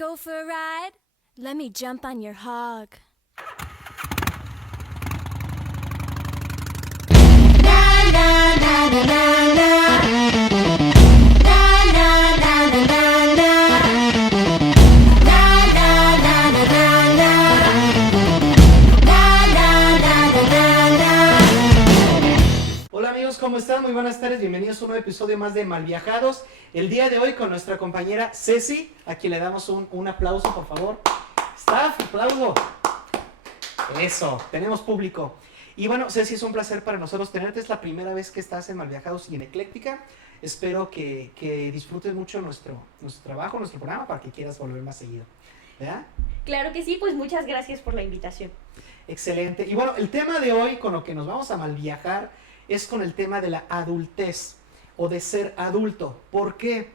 go for a ride? Let me jump on your hog. Hola amigos, ¿cómo están? Muy buenas tardes, bienvenidos a un nuevo episodio más de Malviajados. El día de hoy con nuestra compañera Ceci, a quien le damos un aplauso, por favor. Staff, aplauso. Eso, tenemos público. Y bueno, Ceci, es un placer para nosotros tenerte. Es la primera vez que estás en Malviajados y en Ecléctica. Espero que disfrutes mucho nuestro trabajo, nuestro programa, para que quieras volver más seguido. ¿Verdad? Claro que sí, pues muchas gracias por la invitación. Excelente. Y bueno, el tema de hoy con lo que nos vamos a malviajar es con el tema de la adultez o de ser adulto. ¿Por qué?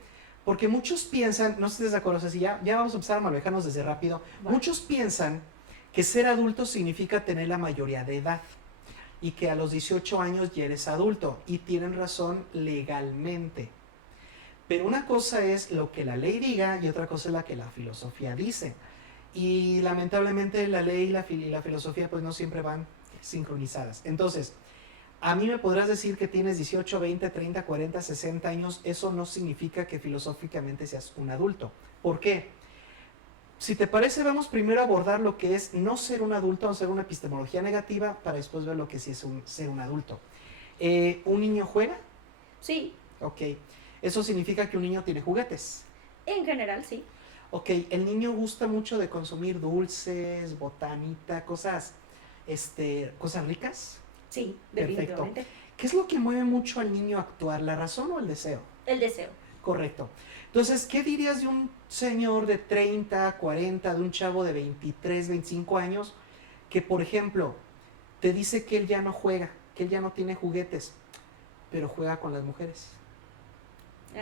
Porque muchos piensan, no sé si estás de acuerdo, si ya vamos a empezar a malviajarnos desde rápido. Vale. Muchos piensan que ser adulto significa tener la mayoría de edad y que a los 18 años ya eres adulto, y tienen razón legalmente. Pero una cosa es lo que la ley diga y otra cosa es la que la filosofía dice. Y lamentablemente la ley y la filosofía pues no siempre van sincronizadas. Entonces, a mí me podrás decir que tienes 18, 20, 30, 40, 60 años, eso no significa que filosóficamente seas un adulto. ¿Por qué? Si te parece, vamos primero a abordar lo que es no ser un adulto, o ser una epistemología negativa, para después ver lo que sí es ser un adulto. ¿Un niño juega? Sí, Ok. Eso significa que un niño tiene juguetes. en general sí. Ok, el niño gusta mucho de consumir dulces, botanita, cosas ricas. Sí, Perfecto. definitivamente. ¿Qué es lo que mueve mucho al niño a actuar? ¿La razón o el deseo? El deseo. Correcto. Entonces, ¿qué dirías de un señor de 30, 40, de un chavo de 23, 25 años, que, por ejemplo, te dice que él ya no juega, que él ya no tiene juguetes, pero juega con las mujeres?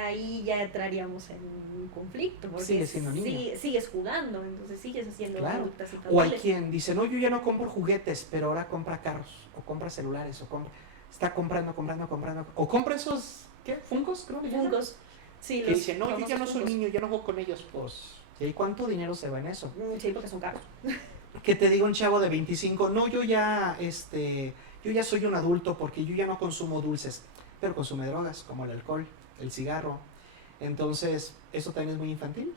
Ahí ya entraríamos en un conflicto, porque Sigue siendo niño. sigues jugando, entonces sigues haciendo Claro. conductas O hay infantiles. quien dice, no, yo ya no compro juguetes, pero ahora compra carros, o compra celulares, está comprando, o compra esos, ¿qué? ¿Funkos? Creo que se llaman. Fungos. Sí, Que los dice, no, yo ya no famosos soy fungos. niño, ya no juego con ellos, pues, ¿y cuánto dinero se va en eso? Sí, porque son caros. Que te diga un chavo de 25, no, yo ya soy un adulto porque yo ya no consumo dulces, pero consume drogas, como el alcohol, el cigarro. Entonces, ¿eso también es muy infantil?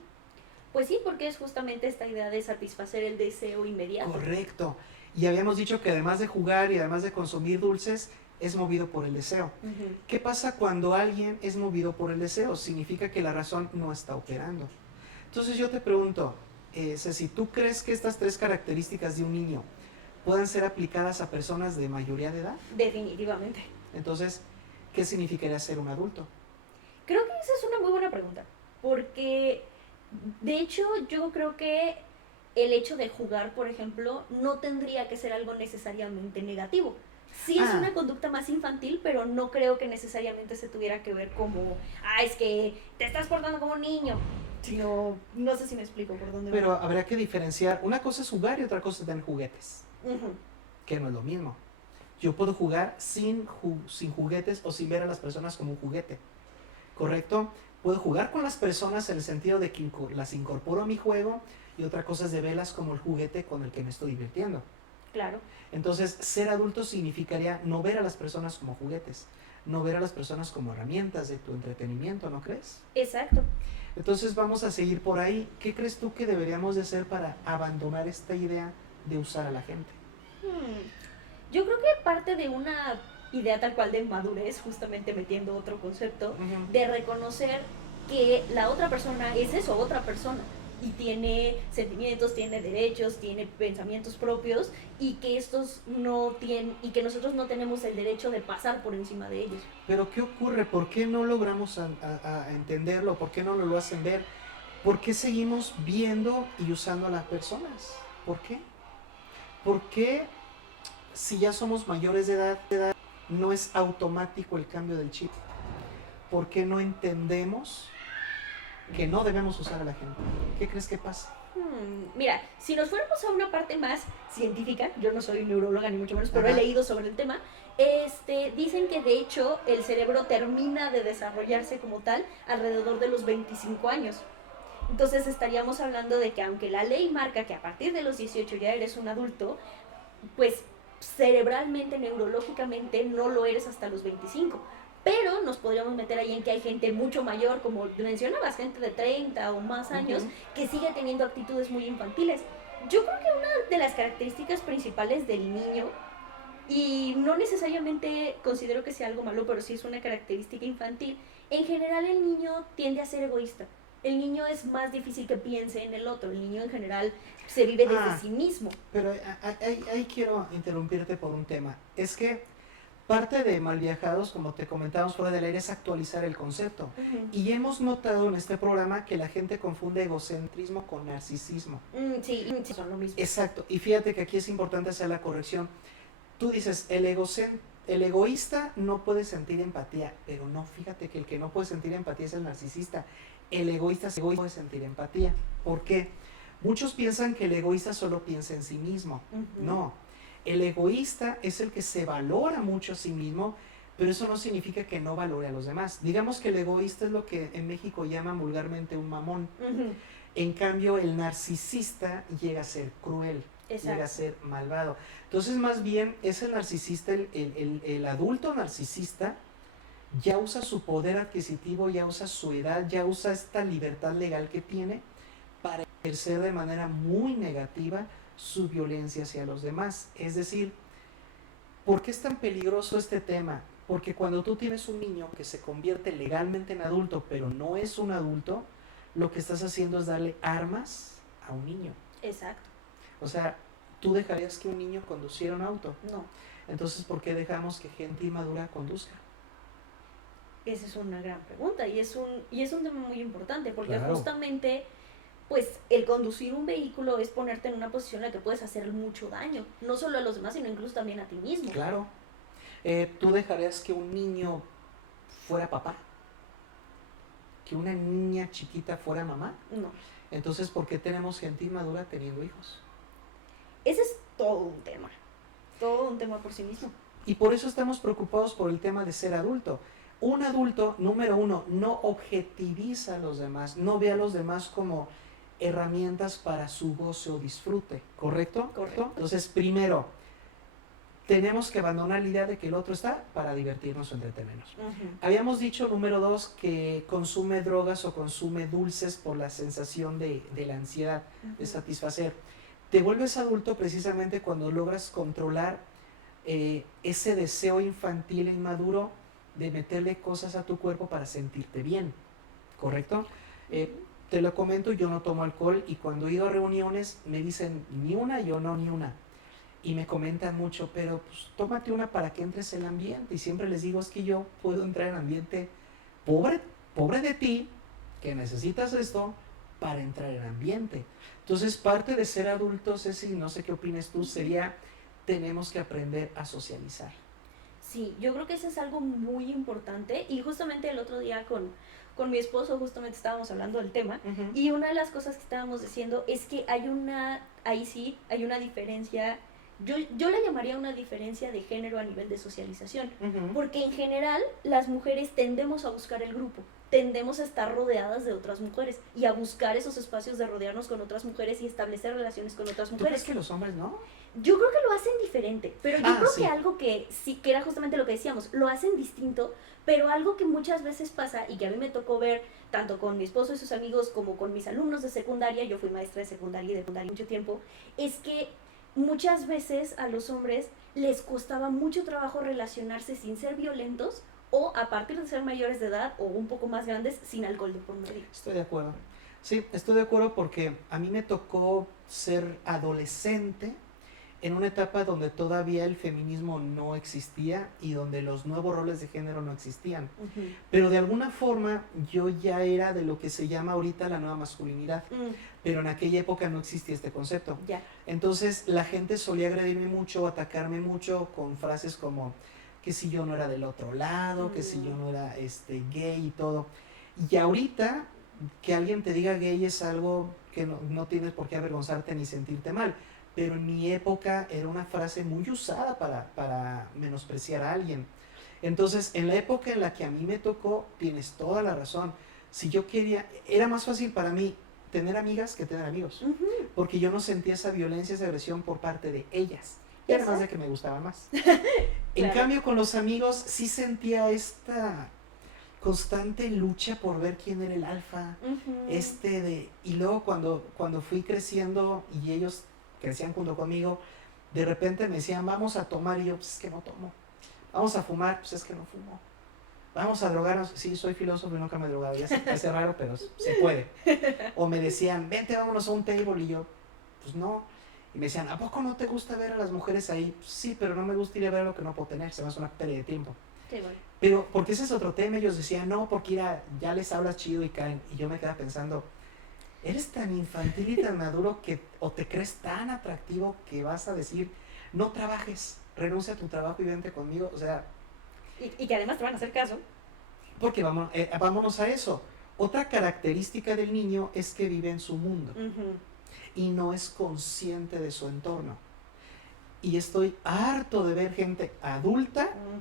Pues sí, porque es justamente esta idea de satisfacer el deseo inmediato. Correcto. Y habíamos dicho que además de jugar y además de consumir dulces, es movido por el deseo. Ujú. ¿Qué pasa cuando alguien es movido por el deseo? Significa que la razón no está operando. Entonces yo te pregunto, Ceci, ¿tú crees que estas tres características de un niño puedan ser aplicadas a personas de mayoría de edad? Definitivamente. Entonces, ¿qué significaría ser un adulto? Creo que esa es una muy buena pregunta, porque de hecho yo creo que el hecho de jugar, por ejemplo, no tendría que ser algo necesariamente negativo. Sí es una conducta más infantil, pero no creo que necesariamente se tuviera que ver como, es que te estás portando como un niño. No sé si me explico por dónde Pero va. habría que diferenciar, una cosa es jugar y otra cosa es tener juguetes, Ujú. que no es lo mismo. Yo puedo jugar sin juguetes o sin ver a las personas como un juguete, ¿correcto? Puedo jugar con las personas en el sentido de que las incorporo a mi juego, y otra cosa es de verlas como el juguete con el que me estoy divirtiendo. Claro. Entonces, ser adulto significaría no ver a las personas como juguetes, no ver a las personas como herramientas de tu entretenimiento, ¿no crees? Exacto. Entonces vamos a seguir por ahí. ¿Qué crees tú que deberíamos de hacer para abandonar esta idea de usar a la gente? Yo creo que parte de una idea tal cual de madurez, justamente metiendo otro concepto, de reconocer que la otra persona es eso, otra persona, y tiene sentimientos, tiene derechos, tiene pensamientos propios, y que estos no tienen, y que nosotros no tenemos el derecho de pasar por encima de ellos. Pero ¿qué ocurre? ¿Por qué no logramos a entenderlo? ¿Por qué no lo hacen ver? ¿Por qué seguimos viendo y usando a las personas? ¿Por qué? ¿Por qué, si ya somos mayores de edad, no es automático el cambio del chip? ¿Por qué no entendemos que no debemos usar a la gente? ¿Qué crees que pasa? Mira, si nos fuéramos a una parte más científica, yo no soy neuróloga ni mucho menos, pero Ajá. he leído sobre el tema, dicen que de hecho el cerebro termina de desarrollarse como tal alrededor de los 25 años. Entonces estaríamos hablando de que aunque la ley marca que a partir de los 18 ya eres un adulto, pues cerebralmente, neurológicamente no lo eres hasta los 25. Pero nos podríamos meter ahí en que hay gente mucho mayor, como mencionabas, gente de 30 o más años, que sigue teniendo actitudes muy infantiles. Yo creo que una de las características principales del niño, y no necesariamente considero que sea algo malo, pero sí es una característica infantil, en general el niño tiende a ser egoísta. El niño es más difícil que piense en el otro. El niño en general se vive desde sí mismo. Pero ahí quiero interrumpirte por un tema. Es que parte de Malviajados, como te comentábamos fuera del aire, es actualizar el concepto. Y hemos notado en este programa que la gente confunde egocentrismo con narcisismo. Sí, son lo mismo. Exacto. Y fíjate que aquí es importante hacer la corrección. Tú dices, el egoísta no puede sentir empatía, pero no, fíjate que el que no puede sentir empatía es el narcisista. El egoísta sí puede sentir empatía. ¿Por qué? Muchos piensan que el egoísta solo piensa en sí mismo. No. El egoísta es el que se valora mucho a sí mismo, pero eso no significa que no valore a los demás. Digamos que el egoísta es lo que en México llaman vulgarmente un mamón. En cambio, el narcisista llega a ser cruel, llega a ser malvado. Entonces, más bien, es el narcisista, el adulto narcisista, ya usa su poder adquisitivo, ya usa su edad, ya usa esta libertad legal que tiene para ejercer de manera muy negativa su violencia hacia los demás. Es decir, ¿por qué es tan peligroso este tema? Porque cuando tú tienes un niño que se convierte legalmente en adulto, pero no es un adulto, lo que estás haciendo es darle armas a un niño. Exacto. O sea, ¿tú dejarías que un niño conduciera un auto? No. Entonces, ¿por qué dejamos que gente inmadura conduzca? Esa es una gran pregunta y es un tema muy importante porque Claro. justamente pues el conducir un vehículo es ponerte en una posición en la que puedes hacer mucho daño, no solo a los demás, sino incluso también a ti mismo. Claro. ¿Tú dejarías que un niño fuera papá? ¿Que una niña chiquita fuera mamá? No. Entonces, ¿por qué tenemos gente inmadura teniendo hijos? Ese es todo un tema por sí mismo. Y por eso estamos preocupados por el tema de ser adulto. Un adulto, número uno, no objetiviza a los demás, no ve a los demás como herramientas para su goce o disfrute, ¿correcto? Correcto. Entonces, primero, tenemos que abandonar la idea de que el otro está para divertirnos o entretenernos. Habíamos dicho, número dos, que consume drogas o consume dulces por la sensación de la ansiedad, de satisfacer. Te vuelves adulto precisamente cuando logras controlar ese deseo infantil e inmaduro de meterle cosas a tu cuerpo para sentirte bien, ¿correcto? Te lo comento, yo no tomo alcohol y cuando he ido a reuniones me dicen ni una, yo no, ni una. Y me comentan mucho, pero pues tómate una para que entres en el ambiente. Y siempre les digo, es que yo puedo entrar en ambiente pobre de ti, que necesitas esto para entrar en ambiente. Entonces, parte de ser adultos, y no sé qué opines tú, sería, tenemos que aprender a socializar. Sí, yo creo que eso es algo muy importante y justamente el otro día con mi esposo justamente estábamos hablando del tema y una de las cosas que estábamos diciendo es que hay una diferencia, yo la llamaría una diferencia de género a nivel de socialización, porque en general las mujeres tendemos a buscar el grupo, tendemos a estar rodeadas de otras mujeres y a buscar esos espacios de rodearnos con otras mujeres y establecer relaciones con otras mujeres. ¿Tú crees que los hombres no? Yo creo que lo hacen diferente, pero yo creo sí. que algo que sí, que era justamente lo que decíamos, lo hacen distinto, pero algo que muchas veces pasa y que a mí me tocó ver tanto con mi esposo y sus amigos como con mis alumnos de secundaria, yo fui maestra de secundaria y de secundaria mucho tiempo, es que muchas veces a los hombres les costaba mucho trabajo relacionarse sin ser violentos o a partir de ser mayores de edad o un poco más grandes sin alcohol de por medio. Estoy de acuerdo. Sí, estoy de acuerdo porque a mí me tocó ser adolescente en una etapa donde todavía el feminismo no existía y donde los nuevos roles de género no existían. Pero de alguna forma yo ya era de lo que se llama ahorita la nueva masculinidad, pero en aquella época no existía este concepto. Ya. Entonces la gente solía agredirme mucho, atacarme mucho con frases como que si yo no era del otro lado, que si yo no era gay y todo. Y ahorita que alguien te diga gay es algo que no tienes por qué avergonzarte ni sentirte mal. Pero en mi época era una frase muy usada para menospreciar a alguien. Entonces, en la época en la que a mí me tocó, tienes toda la razón. Si yo quería, era más fácil para mí tener amigas que tener amigos. Ujú. Porque yo no sentía esa violencia, esa agresión por parte de ellas. Y además de que me gustaban más. En Claro. cambio, con los amigos sí sentía esta constante lucha por ver quién era el alfa. Ujú. Y luego cuando fui creciendo y ellos crecían junto conmigo, de repente me decían, vamos a tomar, y yo, pues es que no tomo. Vamos a fumar, pues es que no fumo. Vamos a drogarnos, sí, soy filósofo y nunca me he drogado, ya se parece raro, pero se puede. O me decían, vente, vámonos a un table, y yo, pues no. Y me decían, ¿a poco no te gusta ver a las mujeres ahí? Pues, sí, pero no me gusta ir a ver lo que no puedo tener, se me hace una pérdida de tiempo. Qué bueno. Pero, porque ese es otro tema, ellos decían, no, porque ya les hablas chido y caen. Y yo me quedaba pensando, eres tan infantil y tan maduro que o te crees tan atractivo que vas a decir, no trabajes, renuncia a tu trabajo y vente conmigo. O sea, Y que además te van a hacer caso. porque vámonos a eso. Otra característica del niño es que vive en su mundo Ujú. y no es consciente de su entorno. Y estoy harto de ver gente adulta Mm.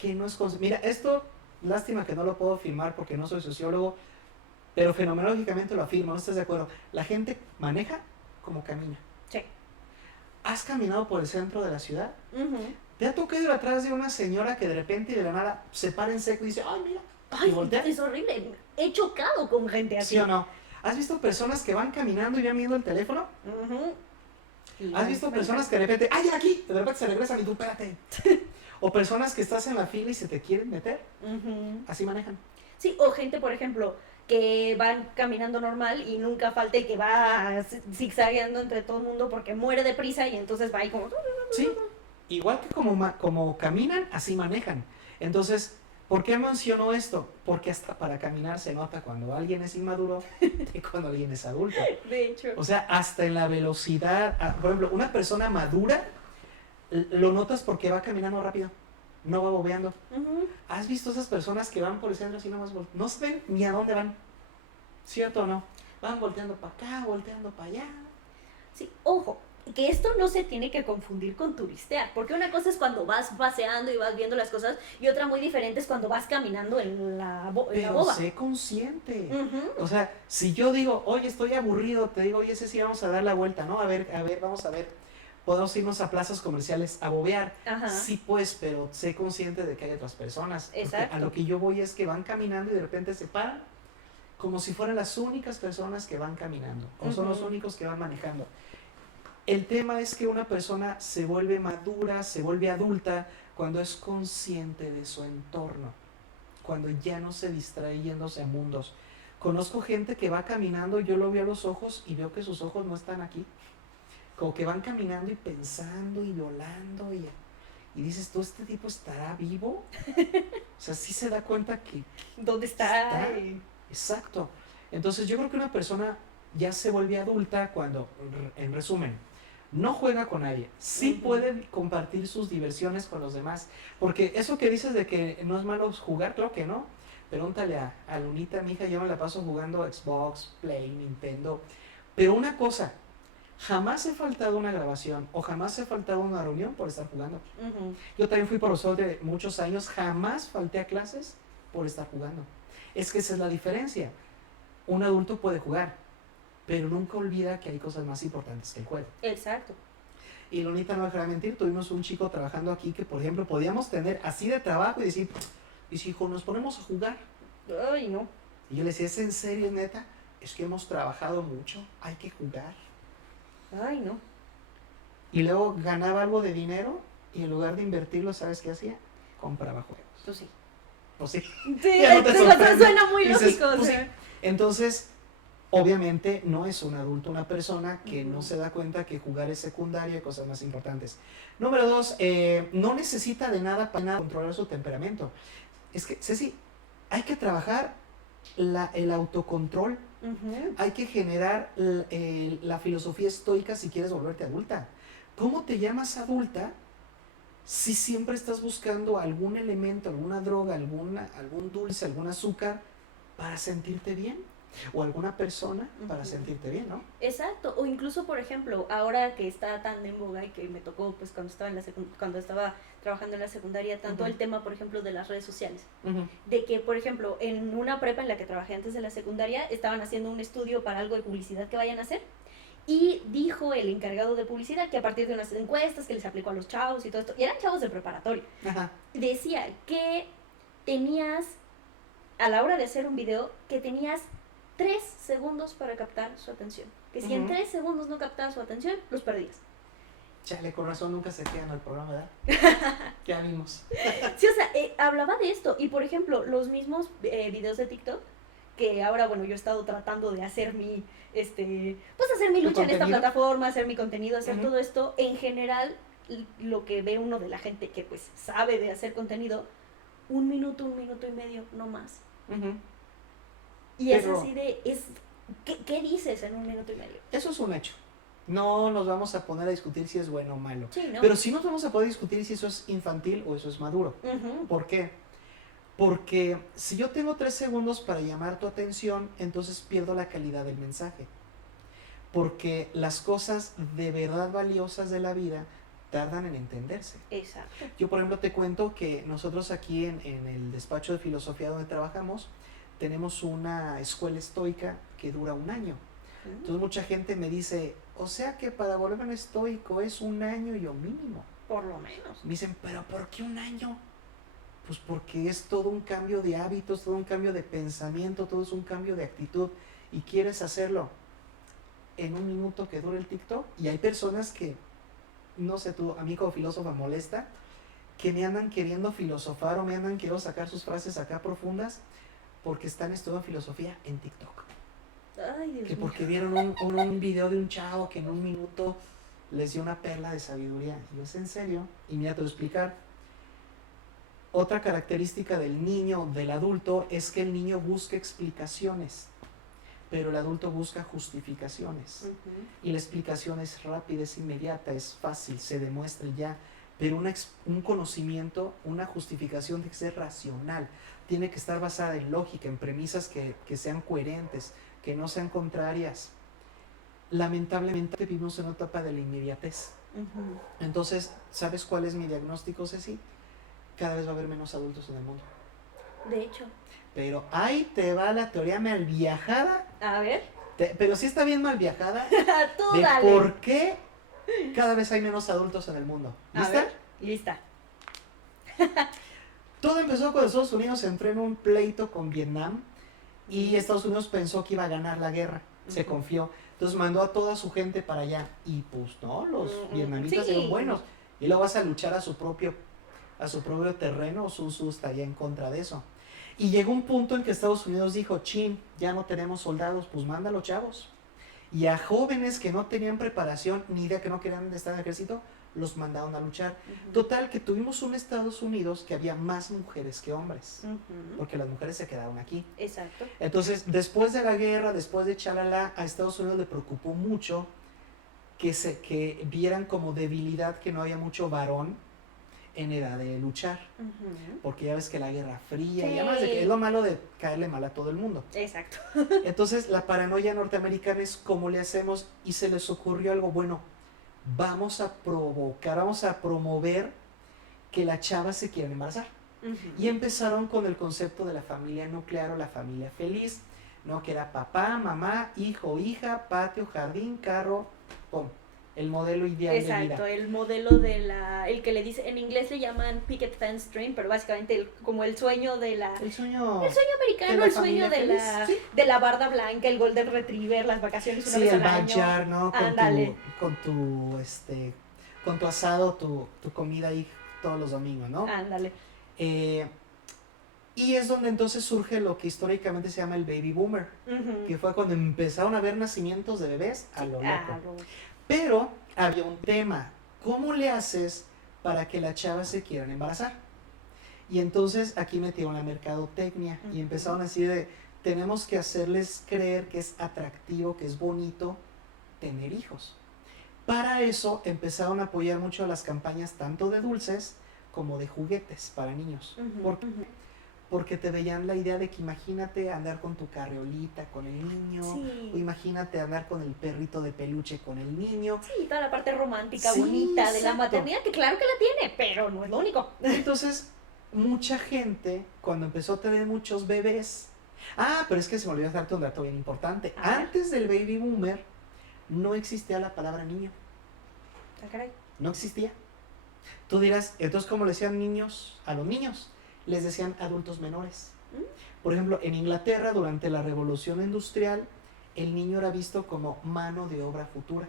que no es consciente. Mira, esto, lástima que no lo puedo afirmar porque no soy sociólogo, pero fenomenológicamente lo afirmo, ¿no estás de acuerdo? La gente maneja como camina. Sí. ¿Has caminado por el centro de la ciudad? Ujú. ¿Te ha tocado ir atrás de una señora que de repente y de la nada se para en seco y dice, ay, mira, y Ay, voltea? es horrible. He chocado con gente así. ¿Sí o no? ¿Has visto personas que van caminando y van viendo el teléfono? Ujú. Y ¿Has visto personas que de repente, ¡ay, aquí! De repente se regresan y tú, espérate. O personas que estás en la fila y se te quieren meter. Ujú. Así manejan. Sí, o gente, por ejemplo, que van caminando normal y nunca falta el que va zigzagueando entre todo el mundo porque muere de prisa y entonces va ahí como... Sí, igual que como caminan, así manejan. Entonces, ¿por qué menciono esto? Porque hasta para caminar se nota cuando alguien es inmaduro y cuando alguien es adulto. De hecho. O sea, hasta en la velocidad, por ejemplo, una persona madura lo notas porque va caminando rápido, no va bobeando. Ujú. ¿Has visto esas personas que van por el centro así nomás? No saben ni a dónde van, ¿cierto o no? Van volteando para acá, volteando para allá. Sí, ojo, que esto no se tiene que confundir con turistear, porque una cosa es cuando vas paseando y vas viendo las cosas y otra muy diferente es cuando vas caminando en la Pero boba. sé consciente. Ujú. O sea, si yo digo, oye, estoy aburrido, te digo, oye, ese sí, vamos a dar la vuelta, ¿no? Vamos a ver. Podemos irnos a plazas comerciales a bobear. Ajá. Sí, pues, pero sé consciente de que hay otras personas. Porque Exacto. a lo que yo voy es que van caminando y de repente se paran como si fueran las únicas personas que van caminando. O son los Ujú. únicos que van manejando. El tema es que una persona se vuelve madura, se vuelve adulta cuando es consciente de su entorno, cuando ya no se distrae yéndose a mundos. Conozco gente que va caminando, yo lo veo a los ojos y veo que sus ojos no están aquí. Como que van caminando y pensando y volando y dices, ¿tú este tipo estará vivo? O sea, sí se da cuenta que ¿Dónde está? está. Exacto. Entonces yo creo que una persona ya se vuelve adulta cuando, en resumen, no juega con nadie. Sí Ujú. puede compartir sus diversiones con los demás. Porque eso que dices de que no es malo jugar, creo que no. Pregúntale a Lunita, mi hija, yo me la paso jugando Xbox, Play, Nintendo. Pero una cosa, jamás he faltado una grabación o jamás he faltado una reunión por estar jugando. Ujú. Yo también fui profesor de muchos años, jamás falté a clases por estar jugando. Es que esa es la diferencia. Un adulto puede jugar, pero nunca olvida que hay cosas más importantes que el juego. Exacto. Y Lonita no dejará mentir, tuvimos un chico trabajando aquí que, por ejemplo, podíamos tener así de trabajo y decir, y si hijo, nos ponemos a jugar. Ay, no. Y yo le decía, ¿es en serio, neta? Es que hemos trabajado mucho, hay que jugar. Ay, no. Y luego ganaba algo de dinero y en lugar de invertirlo, ¿sabes qué hacía? Compraba juegos. Tú sí. Pues sí. Sí, Ya no te sorprende. suena muy Dices, lógico. o pues sea. sí. Entonces, obviamente no es un adulto, una persona que no Ujú. se da cuenta que jugar es secundario y cosas más importantes. Número 2, no necesita de nada para controlar su temperamento. Es que, Ceci, hay que trabajar el autocontrol, Ujú. hay que generar la filosofía estoica si quieres volverte adulta. ¿Cómo te llamas adulta si siempre estás buscando algún elemento, alguna droga, algún dulce, algún azúcar para sentirte bien? o alguna persona para Ujú. sentirte bien, ¿no? Exacto, o incluso, por ejemplo, ahora que está tan en boga y que me tocó pues cuando estaba cuando estaba trabajando en la secundaria, tanto Ujú. el tema, por ejemplo, de las redes sociales. Ujú. De que, por ejemplo, en una prepa en la que trabajé antes de la secundaria, estaban haciendo un estudio para algo de publicidad que vayan a hacer. Y dijo el encargado de publicidad que a partir de unas encuestas que les aplicó a los chavos y todo esto, y eran chavos de preparatoria, Ajá. decía que tenías, a la hora de hacer un video, que tenías 3 segundos para captar su atención. Que si en Ujú. 3 segundos no captabas su atención, los perdías. Chale, con razón nunca se quedan al programa, ¿verdad? Ya vimos. Sí, o sea, hablaba de esto. Y por ejemplo, los mismos videos de TikTok, que ahora, bueno, yo he estado tratando de hacer pues hacer mi ¿Tu lucha en esta contenido? plataforma, hacer mi contenido, hacer Ujú. todo esto. En general, lo que ve uno de la gente que pues sabe de hacer contenido, 1 minuto y medio, no más. Ujú. Y Pero- es así de, ¿qué dices en 1 minuto y medio? Eso es un hecho. No nos vamos a poner a discutir si es bueno o malo. Sí, ¿no? Pero sí nos vamos a poder discutir si eso es infantil o eso es maduro. Ujú. ¿Por qué? Porque si yo tengo 3 segundos para llamar tu atención, entonces pierdo la calidad del mensaje. Porque las cosas de verdad valiosas de la vida tardan en entenderse. Exacto. Yo, por ejemplo, te cuento que nosotros aquí en el despacho de filosofía donde trabajamos, tenemos una escuela estoica que dura 1 año. Entonces mucha gente me dice, o sea que para volverme un estoico es 1 año y yo mínimo. Por lo menos. Me dicen, pero ¿por qué 1 año? Pues porque es todo un cambio de hábitos, todo un cambio de pensamiento, todo es un cambio de actitud y quieres hacerlo en 1 minuto que dure el TikTok. Y hay personas que, no sé tú, a mí como filósofa molesta, que me andan queriendo filosofar o me andan queriendo sacar sus frases acá profundas porque están estudiando filosofía en TikTok. Ay, Dios Que mío. porque vieron un video de un chavo que en 1 minuto les dio una perla de sabiduría. Y yo, ¿es en serio? Y mira, te voy a explicar. Otra característica del niño, del adulto, es que el niño busca explicaciones, pero el adulto busca justificaciones. Ujú. Y la explicación es rápida, es inmediata, es fácil, se demuestra ya. Pero un conocimiento, una justificación tiene que ser racional, tiene que estar basada en lógica, en premisas que sean coherentes, que no sean contrarias. Lamentablemente vivimos en una etapa de la inmediatez. Ujú. Entonces, ¿sabes cuál es mi diagnóstico, Ceci? Cada vez va a haber menos adultos en el mundo. De hecho. Pero ahí te va la teoría mal viajada, A ver. pero sí está bien mal viajada, Tú de dale. por qué cada vez hay menos adultos en el mundo. A ¿Lista? ver. Lista. Todo empezó cuando Estados Unidos entró en un pleito con Vietnam y Estados Unidos pensó que iba a ganar la guerra, se Ujú. confió. Entonces mandó a toda su gente para allá y pues no, los vietnamitas Sí. eran buenos. Y luego vas a luchar a su propio terreno, Sun Tzu está allá en contra de eso. Y llegó un punto en que Estados Unidos dijo, chin, ya no tenemos soldados, pues mándalo, chavos. Y a jóvenes que no tenían preparación, ni idea, que no querían estar en el ejército, los mandaron a luchar. Ujú. Total, que tuvimos un Estados Unidos que había más mujeres que hombres, Ujú. porque las mujeres se quedaron aquí. Exacto. Entonces, después de la guerra, después de chalala, a Estados Unidos le preocupó mucho que vieran como debilidad que no había mucho varón en edad de luchar. Ujú. Porque ya ves que la Guerra Fría, Sí. y además de que es lo malo de caerle mal a todo el mundo. Exacto. Entonces la paranoia norteamericana es cómo le hacemos, y se les ocurrió algo bueno. Vamos a provocar, vamos a promover que la chava se quiera embarazar. Ujú. Y empezaron con el concepto de la familia nuclear o la familia feliz, ¿no? Que era papá, mamá, hijo, hija, patio, jardín, carro, pum. El modelo ideal de Exacto, vida. el modelo el que le dice, en inglés le llaman picket fence dream, pero básicamente como el sueño de la, El sueño, americano, la el sueño familia de feliz, la, sí. de la barda blanca, el golden retriever, las vacaciones una Sí, vez el al año. backyard, ¿no? Ándale. Con tu asado, tu comida ahí todos los domingos, ¿no? Ándale. Y es donde entonces surge lo que históricamente se llama el baby boomer, Ujú. que fue cuando empezaron a haber nacimientos de bebés a lo loco. Ah, no. Pero había un tema, ¿cómo le haces para que la chava se quieran embarazar? Y entonces aquí metieron la mercadotecnia y Ujú. empezaron a decir de, tenemos que hacerles creer que es atractivo, que es bonito tener hijos. Para eso empezaron a apoyar mucho las campañas tanto de dulces como de juguetes para niños. Ujú. ¿Por qué? Ujú. porque te veían la idea de que imagínate andar con tu carriolita con el niño, Sí. o imagínate andar con el perrito de peluche con el niño. Sí, toda la parte romántica, Sí, bonita de la exacto. maternidad, que claro que la tiene, pero no es lo único. Entonces, mucha gente, cuando empezó a tener muchos bebés, pero es que se me olvidó darte un dato bien importante. A ver. Antes del baby boomer, no existía la palabra niño. Ah, caray. No existía. Tú dirás, entonces, ¿cómo le decían niños a los niños? Les decían adultos menores. Por ejemplo, en Inglaterra, durante la Revolución Industrial, el niño era visto como mano de obra futura.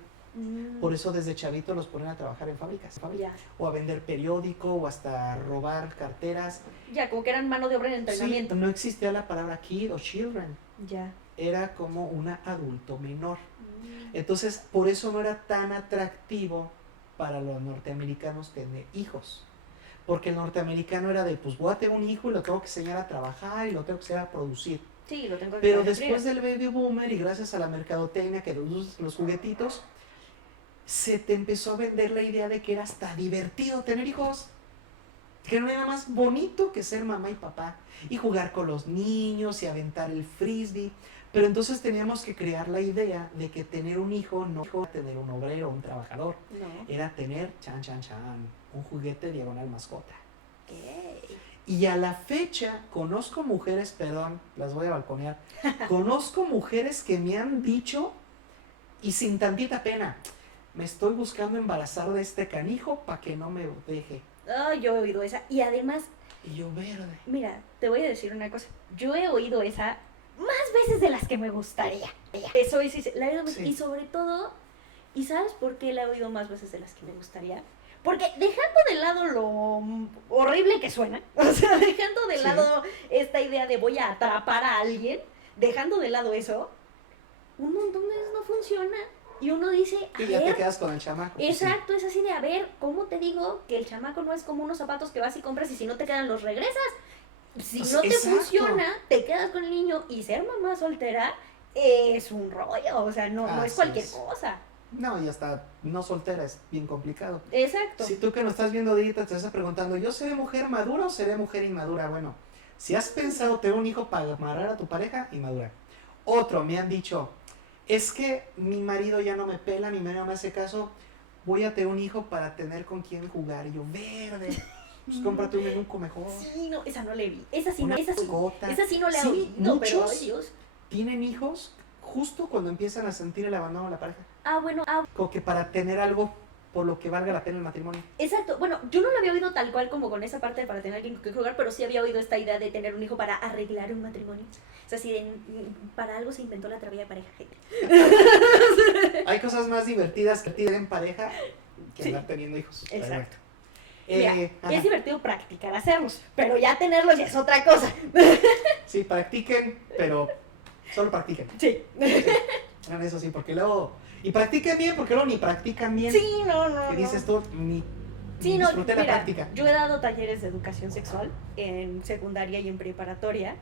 Por eso desde chavito los ponen a trabajar en fábricas. Ya. O a vender periódico, o hasta robar carteras. Ya, como que eran mano de obra en Sí, entrenamiento. no existía la palabra kid o children. Ya. Era como una adulto menor. Entonces, por eso no era tan atractivo para los norteamericanos tener hijos. Porque el norteamericano era de, pues voy a tener un hijo y lo tengo que enseñar a trabajar y lo tengo que enseñar a producir. Sí, lo tengo que Pero cumplir. después del baby boomer y gracias a la mercadotecnia que los juguetitos, se te empezó a vender la idea de que era hasta divertido tener hijos. Que no era nada más bonito que ser mamá y papá y jugar con los niños y aventar el frisbee. Pero entonces teníamos que crear la idea de que tener un hijo no era tener un obrero, un trabajador. No. Era tener, un juguete diagonal mascota. Ok. Y a la fecha conozco mujeres, perdón, las voy a balconear, conozco mujeres que me han dicho, y sin tantita pena, me estoy buscando embarazar de este canijo para que no me deje. Ay, yo he oído esa. Y además, Y yo, verde. mira, te voy a decir una cosa. Yo he oído esa más veces de las que me gustaría. Eso sí, la he oído más. Sí. Y sobre todo, ¿y sabes por qué la he oído más veces de las que me gustaría? Porque dejando de lado lo horrible que suena, o sea, dejando de Sí. lado esta idea de voy a atrapar a alguien, dejando de lado eso, un montón de veces no funciona. Y uno dice, Y a ya te ver, quedas con el chamaco. pues sí. exacto, es así de, a ver, ¿cómo te digo que el chamaco no es como unos zapatos que vas y compras y si no te quedan los regresas? Si Pues, no te exacto. funciona, te quedas con el niño y ser mamá soltera es un rollo, o sea, no es Así cualquier es. cosa. No, y hasta no soltera es bien complicado. Exacto. Si tú que nos estás viendo ahorita te estás preguntando, ¿yo seré mujer madura o seré mujer inmadura? Bueno, si has pensado tener un hijo para amarrar a tu pareja, inmadura. Otro, me han dicho, es que mi marido ya no me pela, mi marido no me hace caso, voy a tener un hijo para tener con quien jugar. Y yo, verde, pues cómprate un menuco mejor. Sí, no, esa no le vi. Esa sí Una no, esa sí. mascota. Esa sí no le he Sí, oído, pero muchos. ay, Dios. Tienen hijos justo cuando empiezan a sentir el abandono de la pareja. Bueno, Como que para tener algo por lo que valga la pena el matrimonio. exacto. Bueno, yo no lo había oído tal cual como con esa parte de para tener alguien que jugar, pero sí había oído esta idea de tener un hijo para arreglar un matrimonio. O sea, si para algo se inventó la terapia de pareja, gente. Hay cosas más divertidas que tener en pareja que Sí. andar teniendo hijos. Pero Exacto. bueno. Mira, Ajá. es divertido practicar hacerlos, pero ya tenerlos ya es otra cosa. Sí, practiquen, pero solo practiquen. Sí. Hagan eso sí, porque luego... Y practiquen bien, porque luego ni practican bien. Sí, no. Que dices tú, ni Sí, no, disfruté la mira, práctica. yo he dado talleres de educación sexual en secundaria y en preparatoria.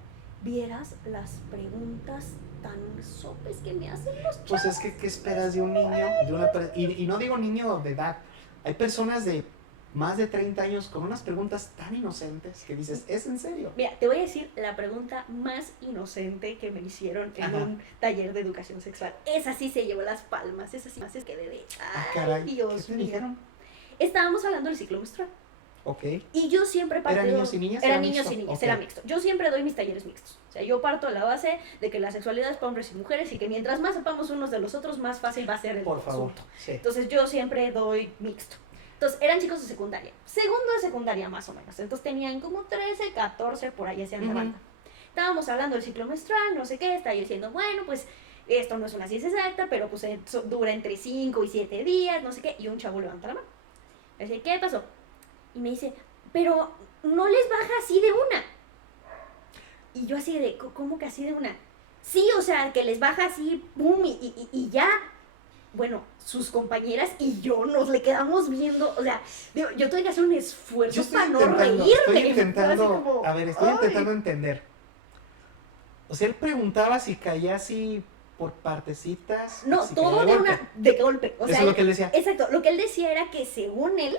Vieras las preguntas tan sopes que me hacen los chavos. Pues es que, ¿qué esperas de un niño? Y no digo niño de edad. Hay personas de más de 30 años con unas preguntas tan inocentes que dices, ¿es en serio? Mira, te voy a decir la pregunta más inocente que me hicieron en Ajá. un taller de educación sexual. Esa sí se llevó las palmas, esa sí más es que de Ah, ay, caray. Dios ¿Qué te mío. dijeron? Estábamos hablando del ciclo menstrual. Ok. Y yo siempre parto... ¿Eran niños y niñas? Eran ¿Era niños mixto? y niñas, Ok. era mixto. Yo siempre doy mis talleres mixtos. O sea, yo parto de la base de que la sexualidad es para hombres y mujeres y que mientras más sepamos unos de los otros, más fácil va a ser el Por favor. asunto. Sí. Entonces yo siempre doy mixto. Entonces eran chicos de secundaria, segundo de secundaria más o menos. Entonces tenían como 13, 14, por ahí hacían la Ujú. banda. Estábamos hablando del ciclo menstrual, no sé qué, estaba yo diciendo, bueno, pues esto no es una ciencia exacta, pero pues dura entre 5 y 7 días, no sé qué. Y un chavo levanta la mano. Le dice, ¿qué pasó? Y me dice, pero no les baja así de una. Y yo así de, ¿cómo que así de una? Sí, o sea, que les baja así, pum, y ya. Bueno, sus compañeras y yo nos le quedamos viendo, o sea, digo, yo tuve que hacer un esfuerzo Yo estoy para no intentando, reírme. Así como, a ver, estoy ay. intentando entender. O sea, él preguntaba si caía así por partecitas. No, si todo caía de golpe. O Eso sea, es lo que él decía. exacto, lo que él decía era que según él,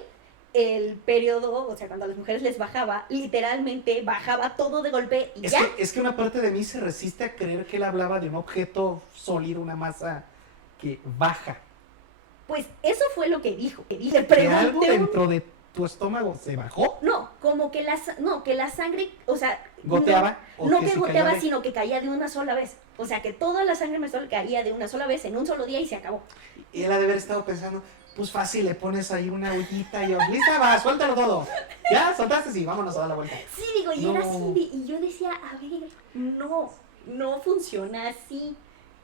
el periodo, o sea, cuando a las mujeres les bajaba, literalmente bajaba todo de golpe y ya. Es que una parte de mí se resiste a creer que él hablaba de un objeto sólido, una masa que baja. Pues eso fue lo que dijo. Le Que algo pregunté dentro de tu estómago se bajó, No, como que la sangre, o sea, goteaba. no que que se goteaba, caía de- sino que caía de una sola vez. O sea, que toda la sangre menstrual caía de una sola vez en un solo día y se acabó. Y él ha de haber estado pensando, pues fácil, le pones ahí una ollita y yo, lista, va, suéltalo todo. Ya, soltaste, sí, vámonos a dar la vuelta. Sí, digo, y No. era así, y yo decía, a ver, no funciona así.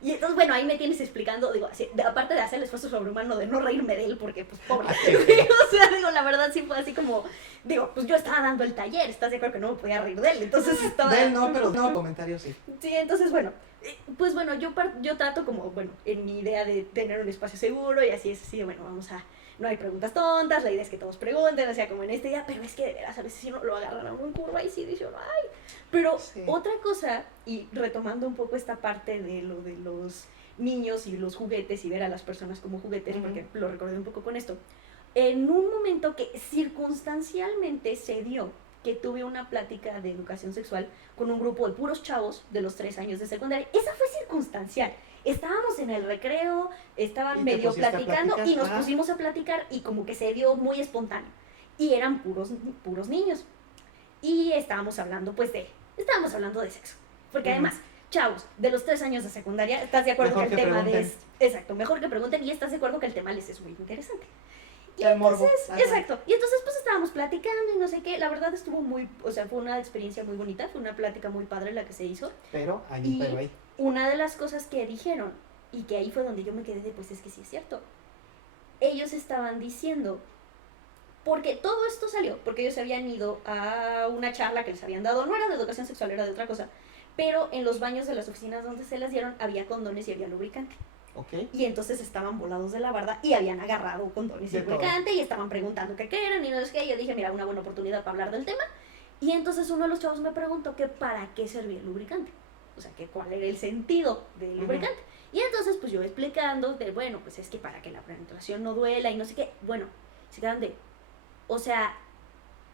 Y entonces, bueno, ahí me tienes explicando, digo, aparte de hacer el esfuerzo sobrehumano de no reírme de él, porque, pues, pobre. O sea, digo, la verdad sí fue así como, digo, pues yo estaba dando el taller, ¿estás de acuerdo que no me podía reír de él? Entonces estaba... De él no, pero no, comentarios sí. Sí, entonces, bueno, pues bueno, yo trato como, bueno, en mi idea de tener un espacio seguro y así es así, bueno, no hay preguntas tontas, la idea es que todos pregunten, o sea, como en este día, pero es que de veras a veces si no lo agarran a un curva y sí dice uno, ay, pero Sí. otra cosa, y retomando un poco esta parte de lo de los niños y los juguetes y ver a las personas como juguetes, Ujú. porque lo recordé un poco con esto, en un momento que circunstancialmente se dio, que tuve una plática de educación sexual con un grupo de puros chavos de los 3 años de secundaria. Esa fue circunstancial. Estábamos en el recreo, estaban ¿Y te medio pusiste a platicando platicar? y nos Ah. pusimos a platicar y como que se dio muy espontáneo. Y eran puros niños. Y estábamos hablando de sexo. Porque Ujú. además, chavos, de los 3 años de secundaria, ¿estás de acuerdo Mejor que el que tema pregunten. Exacto, mejor que pregunten y estás de acuerdo que el tema les es muy interesante. Y El morbo. entonces, Ajá. exacto. Y entonces pues estábamos platicando y no sé qué. La verdad estuvo o sea, fue una experiencia muy bonita, fue una plática muy padre la que se hizo. Pero ahí, Y- pero ahí. Una de las cosas que dijeron, y que ahí fue donde yo me quedé de, pues es que sí es cierto. Ellos estaban diciendo, porque todo esto salió, porque ellos se habían ido a una charla que les habían dado, no era de educación sexual, era de otra cosa, pero en los baños de las oficinas donde se las dieron había condones y había lubricante. Ok. Y entonces estaban volados de la barda y habían agarrado condones y De todo. lubricante y estaban preguntando qué eran y no sé qué. Y yo dije, mira, una buena oportunidad para hablar del tema. Y entonces uno de los chavos me preguntó que para qué servía el lubricante. O sea, que cuál era el sentido del Ujú. lubricante. Y entonces, pues yo explicando de, bueno, pues es que para que la penetración no duela y no sé qué. Bueno, se quedan de, o sea,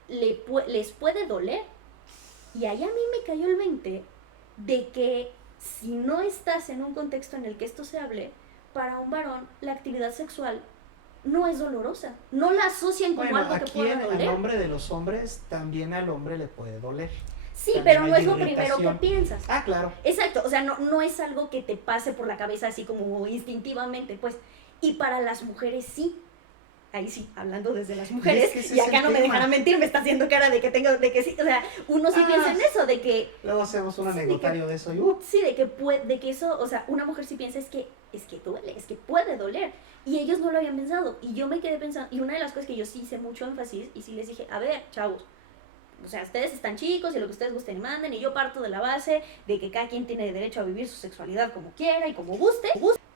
les puede doler. Y ahí a mí me cayó el 20 de que si no estás en un contexto en el que esto se hable, para un varón la actividad sexual no es dolorosa. No la asocian como Bueno, algo que aquí pueda en el doler. nombre de los hombres, también al hombre le puede doler. Sí, también pero no hay es lo primero que irritación. piensas. Ah, claro. Exacto, o sea, no es algo que te pase por la cabeza así como instintivamente, pues. Y para las mujeres sí. Ahí sí, hablando desde las mujeres, que ese y es acá el no me tema. dejarán mentir, me está haciendo cara de que sí, o sea, uno sí Ah. piensa en eso, de que Luego hacemos un Sí, anecdotario de eso y sí, de que eso, o sea, una mujer sí piensa es que duele, es que puede doler. Y ellos no lo habían pensado. Y yo me quedé pensando, y una de las cosas que yo sí hice mucho énfasis, y sí les dije, a ver, chavos, o sea, ustedes están chicos y lo que ustedes gusten y manden, y yo parto de la base de que cada quien tiene derecho a vivir su sexualidad como quiera y como guste,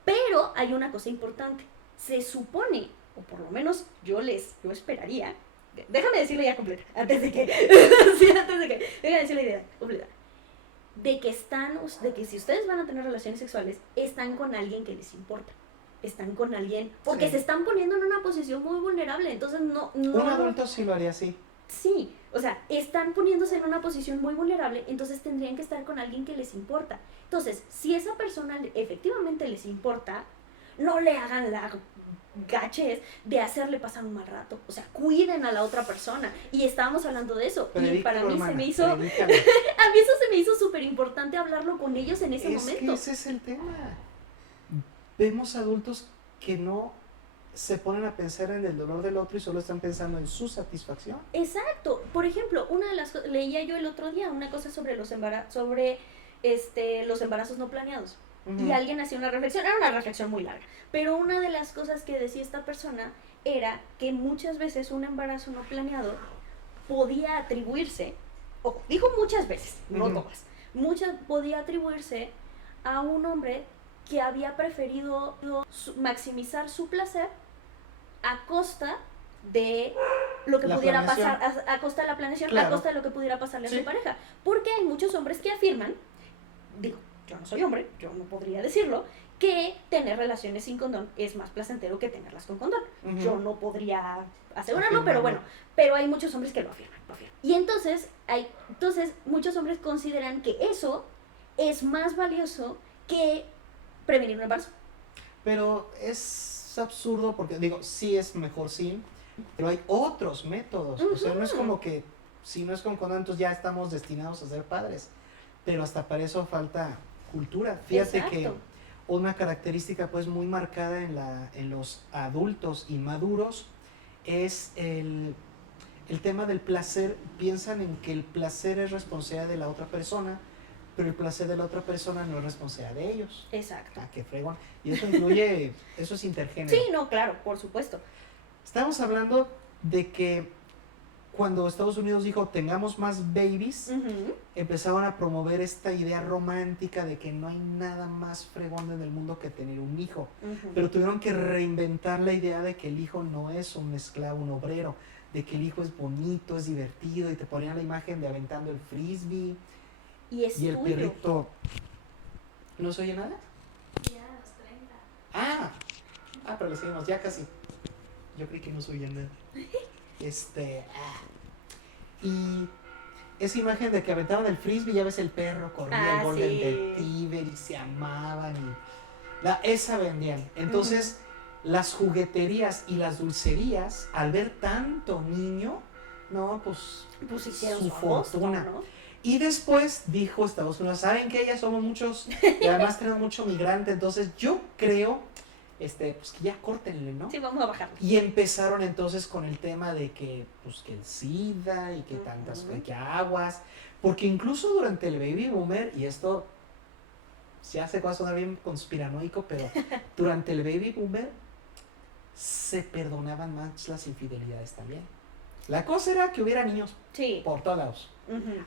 pero hay una cosa importante. Se supone, o por lo menos yo esperaría, déjame decirlo ya completa, antes de que, déjame decir la idea completa. De que si ustedes van a tener relaciones sexuales, están con alguien que les importa. Están con alguien, porque Sí. se están poniendo en una posición muy vulnerable, entonces no. un adulto sí lo haría así. Sí, o sea, están poniéndose en una posición muy vulnerable, entonces tendrían que estar con alguien que les importa. Entonces, si esa persona efectivamente les importa, no le hagan la gachez de hacerle pasar un mal rato. O sea, cuiden a la otra persona. Y estábamos hablando de eso. Y para mí se me hizo, a mí eso se me hizo súper importante hablarlo con ellos en ese Es que momento. ese es el tema. Vemos adultos que no se ponen a pensar en el dolor del otro y solo están pensando en su satisfacción. Exacto. Por ejemplo, una de las leía yo el otro día una cosa sobre los embarazos no planeados. Y alguien hacía una reflexión, era una reflexión muy larga, pero una de las cosas que decía esta persona era que muchas veces un embarazo no planeado podía atribuirse, ojo, dijo muchas veces, no Ujú. todas, podía atribuirse a un hombre que había preferido maximizar su placer a costa de lo que La pudiera planeación. pasar, a costa de la planeación, Claro. a costa de lo que pudiera pasarle a Sí. su pareja. Porque hay muchos hombres que afirman, digo, yo no soy hombre, yo no podría decirlo, que tener relaciones sin condón es más placentero que tenerlas con condón. Ujú. Yo no podría asegurar, no, pero bueno, pero hay muchos hombres que lo afirman. Y entonces, muchos hombres consideran que eso es más valioso que prevenir un embarazo. Pero es absurdo porque, digo, sí es mejor sí, pero hay otros métodos. O sea, no es como que, si no es como cuando entonces ya estamos destinados a ser padres, pero hasta para eso falta cultura. Fíjate Exacto. que una característica pues muy marcada en los adultos inmaduros es el tema del placer. Piensan en que el placer es responsabilidad de la otra persona, pero el placer de la otra persona no es responsabilidad de ellos. Exacto. Ah, qué fregón. Y eso incluye, eso es intergénero. Sí, no, claro, por supuesto. Estamos hablando de que cuando Estados Unidos dijo tengamos más babies, empezaron a promover esta idea romántica de que no hay nada más fregón en el mundo que tener un hijo. Pero tuvieron que reinventar la idea de que el hijo no es un esclavo, un obrero, de que el hijo es bonito, es divertido, y te ponían la imagen de aventando el frisbee Y es y el tuyo. perrito. ¿No se oye nada? Ya, los 30. Pero le seguimos, ya casi. Yo creí que no se oía nada. Y esa imagen de que aventaban el frisbee, ya ves el perro, corría el golden sí. retriever y se amaban. Esa vendían. Entonces, las jugueterías y las dulcerías, al ver tanto niño, no, pues hicieron su agosto, fortuna. ¿no? Y después dijo Estados Unidos, ¿saben qué? Ya somos muchos y además tenemos mucho migrante, entonces yo creo, pues que ya córtenle, ¿no? Sí, vamos a bajarlo. Y empezaron entonces con el tema de que, pues que el SIDA y que tantas, que aguas, porque incluso durante el baby boomer, y esto se hace va a sonar bien conspiranoico, pero durante el baby boomer se perdonaban más las infidelidades también. La cosa era que hubiera niños Sí. por todos lados.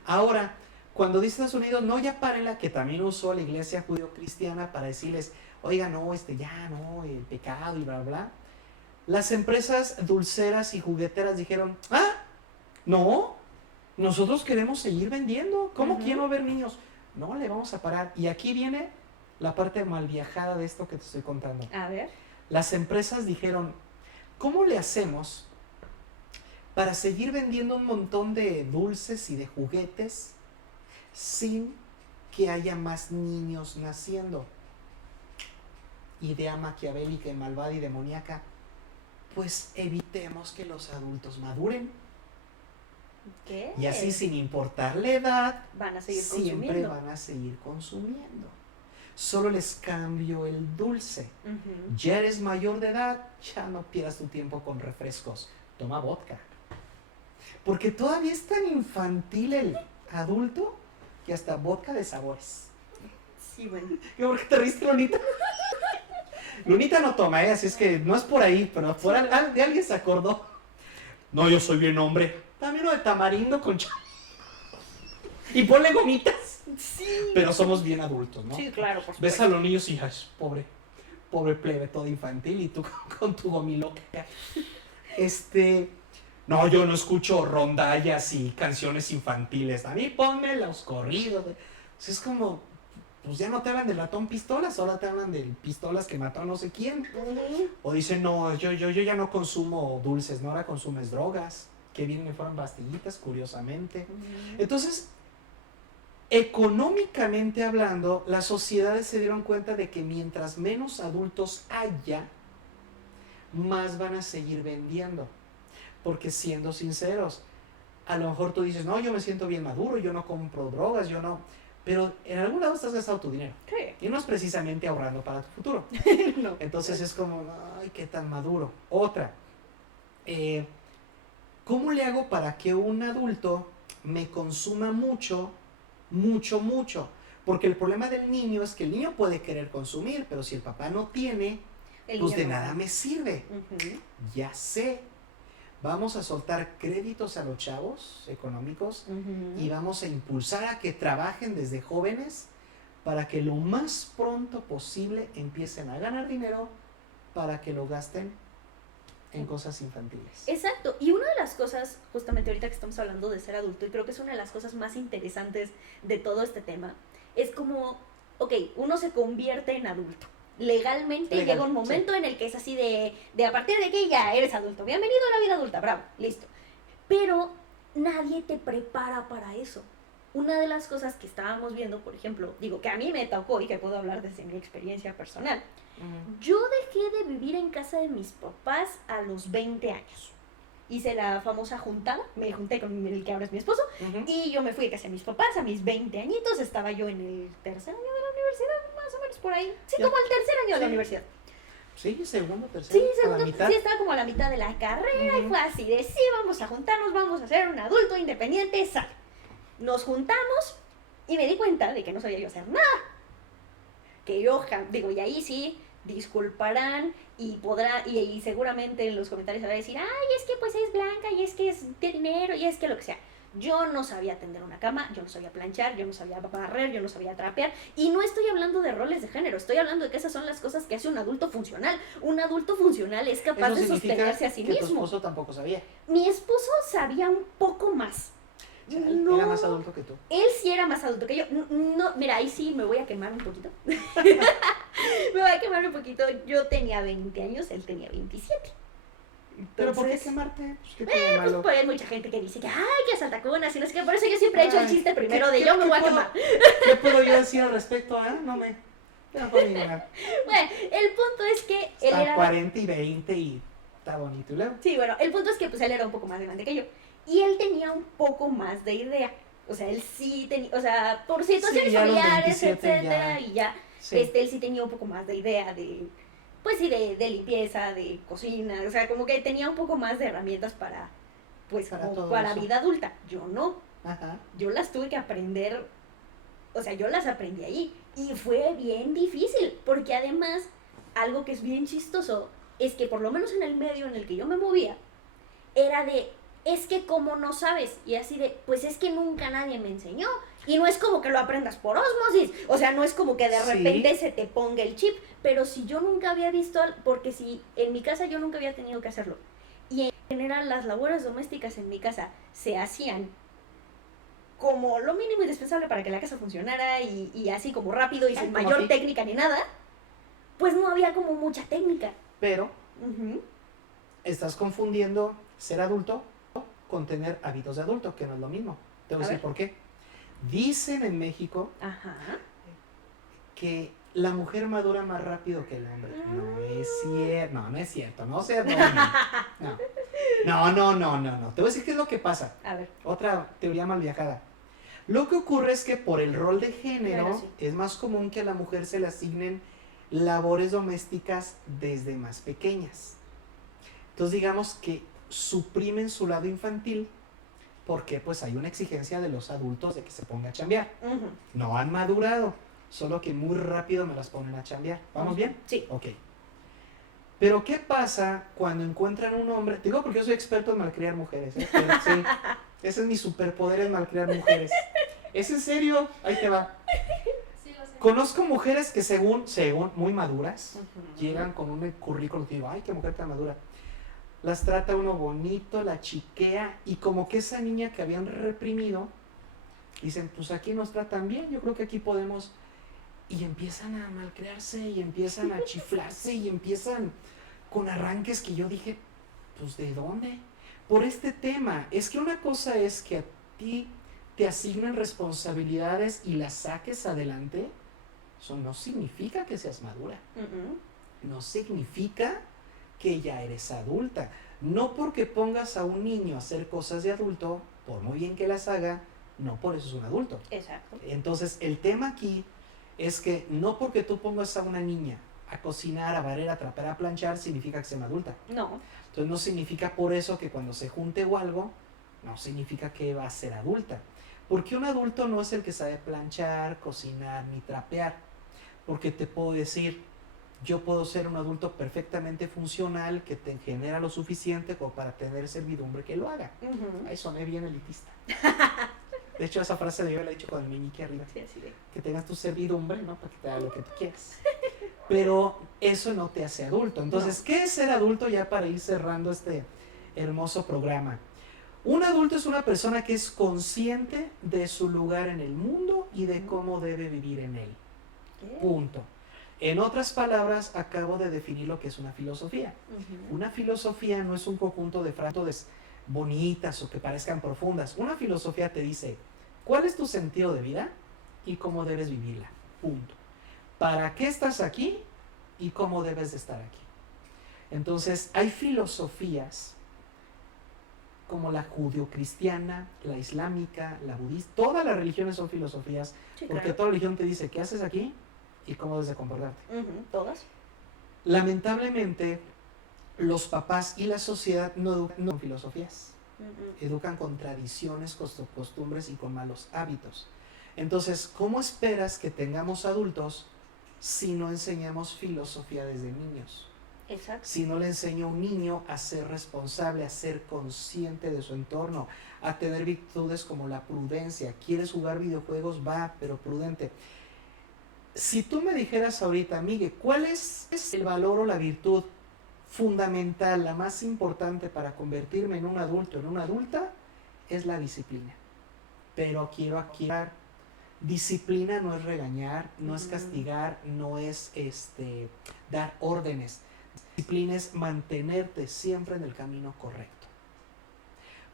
Ahora, cuando dice Estados Unidos, no, ya párenla, que también usó la iglesia judío-cristiana para decirles, oiga, no, ya no, el pecado y bla, bla. Las empresas dulceras y jugueteras dijeron, no, nosotros queremos seguir vendiendo. ¿Cómo quiero ver niños? No, le vamos a parar. Y aquí viene la parte mal viajada de esto que te estoy contando. A ver. Las empresas dijeron, ¿cómo le hacemos para seguir vendiendo un montón de dulces y de juguetes sin que haya más niños naciendo? Idea maquiavélica y malvada y demoníaca. Pues evitemos que los adultos maduren. ¿Qué? Y así, sin importar la edad, Van a seguir siempre consumiendo. van a seguir consumiendo. Solo les cambio el dulce. Ya eres mayor de edad, ya no pierdas tu tiempo con refrescos. Toma vodka. Porque todavía es tan infantil el adulto que hasta vodka de sabores. Sí, bueno. ¿Por qué te riste, Lunita? Lunita no toma, así es que no es por ahí, pero de alguien se acordó. No, yo soy bien hombre. Dame uno de tamarindo con y ponle gomitas. Sí. Pero somos bien adultos, ¿no? Sí, claro, por supuesto. Ves a los niños y ay, pobre plebe, todo infantil, y tú con tu gomiloca. No, yo no escucho rondallas y canciones infantiles. A mí ponme los corridos. Es como, pues ya no te hablan del ratón pistolas, ahora te hablan de pistolas que mató a no sé quién. O dicen, no, yo ya no consumo dulces, no, ahora consumes drogas, que vienen fueron pastillitas, curiosamente. Entonces, económicamente hablando, las sociedades se dieron cuenta de que mientras menos adultos haya, más van a seguir vendiendo. Porque siendo sinceros, a lo mejor tú dices, no, yo me siento bien maduro, yo no compro drogas, yo no... Pero en algún lado estás gastando tu dinero. Sí. Y no es precisamente ahorrando para tu futuro. No. Entonces es como, ay, qué tan maduro. Otra, ¿cómo le hago para que un adulto me consuma mucho? Porque el problema del niño es que el niño puede querer consumir, pero si el papá no tiene, El pues de niño no. nada me sirve. Ya sé. Vamos a soltar créditos a los chavos económicos y vamos a impulsar a que trabajen desde jóvenes para que lo más pronto posible empiecen a ganar dinero para que lo gasten en cosas infantiles. Exacto, y una de las cosas, justamente ahorita que estamos hablando de ser adulto, y creo que es una de las cosas más interesantes de todo este tema, es como, ok, uno se convierte en adulto, Legalmente Legal, llega un momento en el que es así de a partir de que ya eres adulto. Bienvenido a la vida adulta, bravo, listo. Pero nadie te prepara para eso. Una de las cosas que estábamos viendo, por ejemplo, digo que a mí me tocó y que puedo hablar desde mi experiencia personal. Yo dejé de vivir en casa de mis papás a los 20 años. Hice la famosa juntada, me junté con el que ahora es mi esposo, Ujú. y yo me fui a casa de mis papás a mis 20 añitos. Estaba yo en el tercer año de la universidad, más o menos por ahí. Sí, Ya. como el tercer año de la Sí. universidad. Sí, segundo, tercero, Sí, a la segundo, mitad. sí, estaba como a la mitad de la carrera y Ujú. fue así de sí, vamos a juntarnos, vamos a ser un adulto independiente, sale. Nos juntamos y me di cuenta de que no sabía yo hacer nada. Que yo, digo, y ahí sí, disculparán y podrá, y seguramente en los comentarios se va a decir, ay, es que pues es blanca, y es que es de dinero, y es que lo que sea. Yo no sabía tender una cama, yo no sabía planchar, yo no sabía barrer, yo no sabía trapear. Y no estoy hablando de roles de género, estoy hablando de que esas son las cosas que hace un adulto funcional. Un adulto funcional es capaz Eso de significa sostenerse a sí que tu mismo. esposo tampoco sabía. Mi esposo sabía un poco más. Chale, No, Era más adulto que tú. él sí era más adulto que yo. No, mira, ahí sí me voy a quemar un poquito. Me voy a quemar un poquito. Yo tenía 20 años, él tenía 27. ¿Pero por qué Entonces, quemarte? Pues, ¿qué tiene de pues malo? por ahí hay mucha gente que dice que, ay, que saltacunas y no sé qué. Por eso yo siempre he hecho el Ay, chiste primero ¿qué- de qué- yo me qué voy a puedo- quemar. ¿Qué puedo yo decir al respecto? No me... Ya no puedo ni nada. Bueno, el punto es que él Está era... 40 y 20 y está bonito. Y luego, Sí, bueno, el punto es que pues él era un poco más grande que yo. Y él tenía un poco más de idea. O sea, él sí tenía, o sea, por situaciones ya a los familiares, 27 etcétera, ya. y ya, sí. él sí tenía un poco más de idea de, pues sí, de limpieza, de cocina, o sea, como que tenía un poco más de herramientas para, pues, Para como todo para eso. vida adulta. Yo no, Ajá. yo las tuve que aprender, o sea, yo las aprendí ahí, y fue bien difícil, porque además, algo que es bien chistoso, es que por lo menos en el medio en el que yo me movía, era de, es que como no sabes, y así de, pues es que nunca nadie me enseñó, y no es como que lo aprendas por ósmosis, o sea, no es como que de Sí. repente se te ponga el chip, pero si yo nunca había visto, porque si en mi casa yo nunca había tenido que hacerlo, y en general las labores domésticas en mi casa se hacían como lo mínimo indispensable para que la casa funcionara, y así como rápido y sin como mayor aquí. técnica ni nada, pues no había como mucha técnica. Pero Ujú. estás confundiendo ser adulto con tener hábitos de adulto, que no es lo mismo. Te voy a A decir ver. por qué. Dicen en México Ajá. que la mujer madura más rápido que el hombre. No es cierto, no es cierto, no seas no. Te voy a decir qué es lo que pasa. A ver. Otra teoría mal viajada. Lo que ocurre es que por el rol de género Bueno, sí. es más común que a la mujer se le asignen labores domésticas desde más pequeñas. Entonces digamos que suprimen su lado infantil porque pues hay una exigencia de los adultos de que se ponga a chambear. Ujú. No han madurado, solo que muy rápido me las ponen a chambear. ¿Vamos bien? Sí. Ok. Pero ¿qué pasa cuando encuentran un hombre? Te digo porque yo soy experto en malcriar mujeres. Pero sí, ese es mi superpoder, en malcriar mujeres. ¿Es en serio? Ahí te va. Sí, lo sé. Conozco mujeres que según muy maduras, Ujú. llegan con un currículum que digo, ay, qué mujer tan madura. Las trata uno bonito, la chiquea, y como que esa niña que habían reprimido, dicen, pues aquí nos tratan bien, yo creo que aquí podemos... Y empiezan a malcrearse, y empiezan a chiflarse, y empiezan con arranques que yo dije, pues ¿de dónde? Por este tema. Es que una cosa es que a ti te asignen responsabilidades y las saques adelante, eso no significa que seas madura. Ujú. No significa que ya eres adulta. No porque pongas a un niño a hacer cosas de adulto, por muy bien que las haga, no por eso es un adulto. Exacto. Entonces, el tema aquí es que no porque tú pongas a una niña a cocinar, a barrer, a trapear, a planchar, significa que sea una adulta. No. Entonces, no significa por eso que cuando se junte o algo, no significa que va a ser adulta. Porque un adulto no es el que sabe planchar, cocinar, ni trapear. Porque te puedo decir, yo puedo ser un adulto perfectamente funcional que te genera lo suficiente como para tener servidumbre que lo haga. Ujú. Ahí soné bien elitista. De hecho, esa frase yo la he dicho con el meñique arriba. Sí, así de. Que tengas tu servidumbre, ¿no? Para que te haga lo que tú quieras. Pero eso no te hace adulto. Entonces, ¿qué es ser adulto ya para ir cerrando este hermoso programa? Un adulto es una persona que es consciente de su lugar en el mundo y de cómo debe vivir en él. ¿Qué? Punto. En otras palabras, acabo de definir lo que es una filosofía. Ujú. Una filosofía no es un conjunto de frases bonitas o que parezcan profundas. Una filosofía te dice, ¿cuál es tu sentido de vida y cómo debes vivirla? Punto. ¿Para qué estás aquí y cómo debes de estar aquí? Entonces, hay filosofías como la judio-cristiana, la islámica, la budista. Todas las religiones son filosofías, Sí, porque claro. toda religión te dice qué haces aquí y cómo debes de comportarte. Ujú, todas. Lamentablemente, los papás y la sociedad no educan con filosofías, Ujú. educan con tradiciones, costumbres y con malos hábitos. Entonces, ¿cómo esperas que tengamos adultos si no enseñamos filosofía desde niños? Exacto. Si no le enseño a un niño a ser responsable, a ser consciente de su entorno, a tener virtudes como la prudencia. ¿Quieres jugar videojuegos? Va, pero prudente. Si tú me dijeras ahorita, Miguel, ¿cuál es el valor o la virtud fundamental, la más importante para convertirme en un adulto, en una adulta? Es la disciplina. Pero quiero aclarar, disciplina no es regañar, no es castigar, no es dar órdenes. Disciplina es mantenerte siempre en el camino correcto.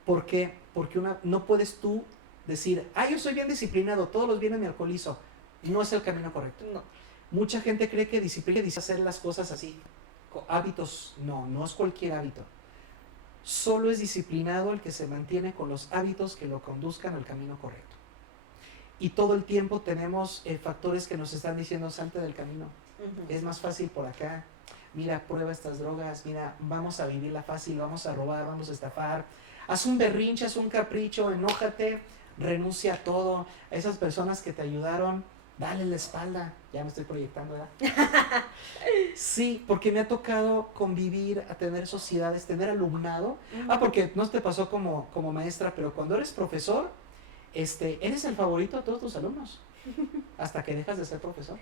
¿Por qué? Porque no puedes tú decir, yo soy bien disciplinado, todos los viernes me alcoholizo. No es el camino correcto. No. Mucha gente cree que disciplina dice hacer las cosas así. Hábitos, no es cualquier hábito. Solo es disciplinado el que se mantiene con los hábitos que lo conduzcan al camino correcto. Y todo el tiempo tenemos factores que nos están diciendo salte del camino. Ujú. Es más fácil por acá. Mira, prueba estas drogas. Mira, vamos a vivirla fácil, vamos a robar, vamos a estafar. Haz un berrinche, haz un capricho, enójate, renuncia a todo. A esas personas que te ayudaron, dale la espalda. Ya me estoy proyectando, ¿verdad? Sí, porque me ha tocado convivir, a tener sociedades, tener alumnado. Ujú. Porque no te pasó como maestra, pero cuando eres profesor, eres el favorito de todos tus alumnos. Hasta que dejas de ser profesor.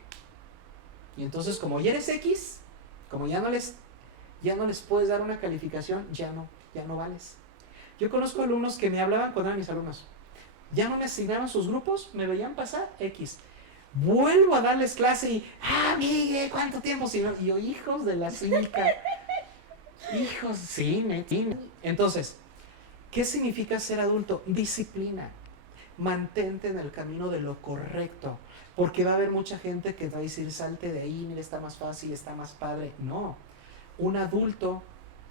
Y entonces, como ya eres X, como ya no les puedes dar una calificación, ya no vales. Yo conozco alumnos que me hablaban cuando eran mis alumnos. Ya no me asignaron sus grupos, me veían pasar X. Vuelvo a darles clase y, Miguel, ¿cuánto tiempo? Y yo, hijos de la cinca. Hijos, sí. Entonces, ¿qué significa ser adulto? Disciplina. Mantente en el camino de lo correcto. Porque va a haber mucha gente que va a decir, salte de ahí, mira, está más fácil, está más padre. No. Un adulto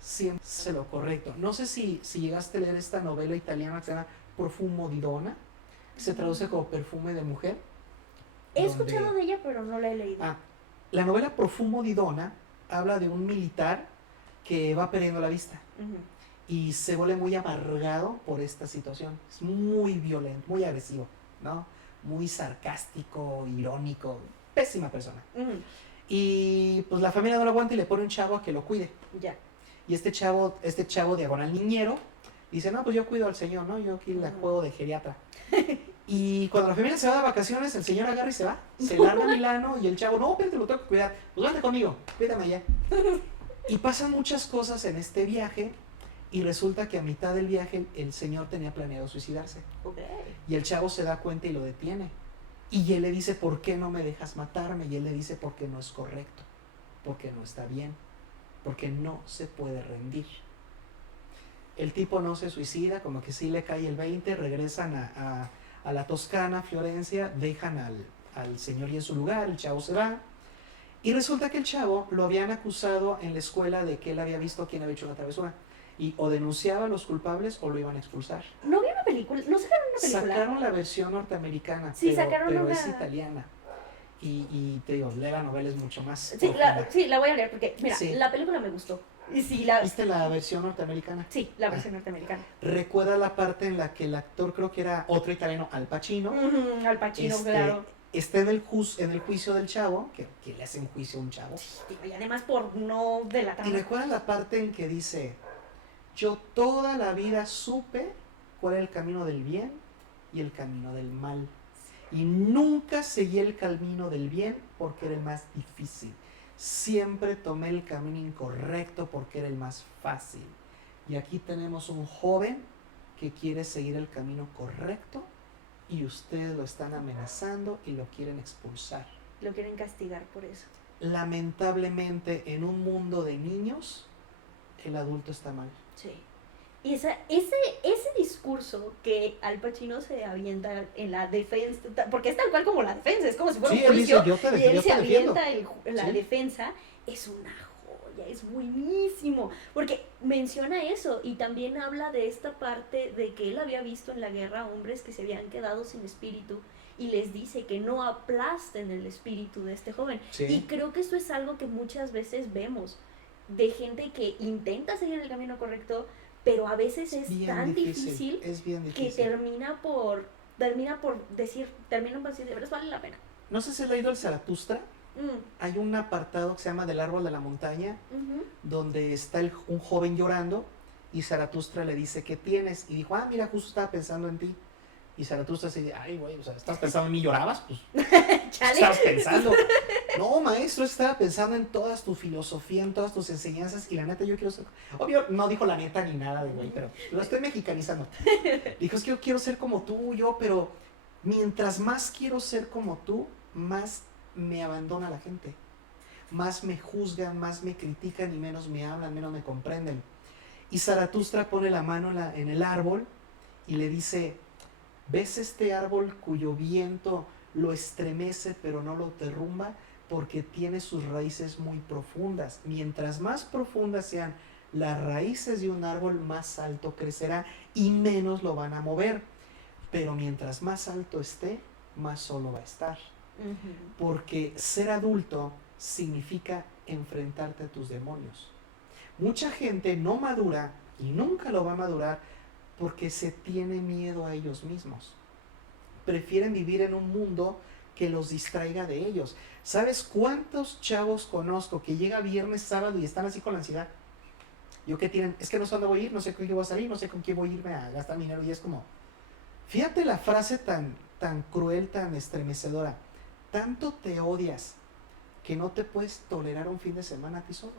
siempre hace lo correcto. No sé si llegaste a leer esta novela italiana que se llama Profumo di Donna, que se traduce como perfume de mujer. He escuchado de ella, pero no la he leído. La novela Profumo di Donna habla de un militar que va perdiendo la vista. Ujú. Y se vuelve muy amargado por esta situación. Es muy violento, muy agresivo, ¿no? Muy sarcástico, irónico, pésima persona. Ujú. Y pues la familia no lo aguanta y le pone un chavo a que lo cuide. Ya. Y este chavo diagonal niñero, dice, no, pues yo cuido al señor, ¿no? Yo aquí la juego de geriatra. Y cuando la familia se va de vacaciones, el señor agarra y se va. Se larga a Milano y el chavo, no, pero te lo tengo que cuidar. Pues vente conmigo, cuídame allá. Y pasan muchas cosas en este viaje. Y resulta que a mitad del viaje el señor tenía planeado suicidarse. Ok. Y el chavo se da cuenta y lo detiene. Y él le dice, ¿por qué no me dejas matarme? Y él le dice, porque no es correcto, porque no está bien, porque no se puede rendir. El tipo no se suicida, como que sí le cae el 20, regresan a la Toscana, Florencia, dejan al señor y en su lugar, el chavo se va. Y resulta que el chavo lo habían acusado en la escuela de que él había visto a quien había hecho una travesura. Y o denunciaba a los culpables o lo iban a expulsar. ¿No había una película? ¿No sacaron una película? Sacaron la versión norteamericana, Sí, pero, sacaron pero una... es italiana. Y te digo, leer la novela es mucho más Sí, profunda. la voy a leer porque, mira, Sí. la película me gustó. Y sí, ¿Viste la versión norteamericana? Sí, la versión norteamericana. Recuerda la parte en la que el actor, creo que era otro italiano, Al Pacino, Ujú, Al Pacino, claro. está en el juicio del chavo, que le hacen juicio a un chavo. Sí, y además por no Y delatar. recuerda la parte en que dice, yo toda la vida supe cuál era el camino del bien y el camino del mal. Y nunca seguí el camino del bien porque era el más difícil. Siempre tomé el camino incorrecto porque era el más fácil. Y aquí tenemos un joven que quiere seguir el camino correcto y ustedes lo están amenazando y lo quieren expulsar. Lo quieren castigar por eso. lamentablemente en un mundo de niños, el adulto está mal. Sí. Y ese discurso que Al Pacino se avienta en la defensa, porque es tal cual como la defensa, es como si fuera Sí, un él juicio, dice, y él yo se te defiendo. avienta la Sí. defensa, es una joya, es buenísimo, porque menciona eso y también habla de esta parte de que él había visto en la guerra hombres que se habían quedado sin espíritu y les dice que no aplasten el espíritu de este joven. Sí. Y creo que esto es algo que muchas veces vemos de gente que intenta seguir el camino correcto, pero a veces es Bien tan difícil es bien que difícil. terminan por decir, de verdad vale la pena. No sé si has leído el Zaratustra. Hay un apartado que se llama Del árbol de la montaña, donde está un joven llorando y Zaratustra le dice, ¿qué tienes? Y dijo, mira, justo estaba pensando en ti. Y Zaratustra se dice, ay, güey, o sea, ¿estás pensando en mí? ¿Llorabas? Pues, Chale. estabas pensando. No, maestro, estaba pensando en todas tu filosofía, en todas tus enseñanzas, y la neta yo quiero ser... Obvio, no dijo la neta ni nada de güey, pero lo estoy mexicanizando. Dijo, es que yo quiero ser como tú, pero mientras más quiero ser como tú, más me abandona la gente. Más me juzgan, más me critican y menos me hablan, menos me comprenden. Y Zaratustra pone la mano en el árbol y le dice, ¿ves este árbol cuyo viento lo estremece pero no lo derrumba? Porque tiene sus raíces muy profundas. Mientras más profundas sean las raíces de un árbol, más alto crecerá y menos lo van a mover. Pero mientras más alto esté, más solo va a estar. Porque ser adulto significa enfrentarte a tus demonios. Mucha gente no madura y nunca lo va a madurar porque se tiene miedo a ellos mismos. Prefieren vivir en un mundo que los distraiga de ellos. ¿Sabes cuántos chavos conozco que llega viernes, sábado y están así con la ansiedad? Yo que tienen, es que no sé dónde voy a ir, no sé con quién voy a salir, no sé con quién voy a irme a gastar dinero. Y es como, fíjate la frase tan cruel, tan estremecedora. Tanto te odias que no te puedes tolerar un fin de semana a ti solo.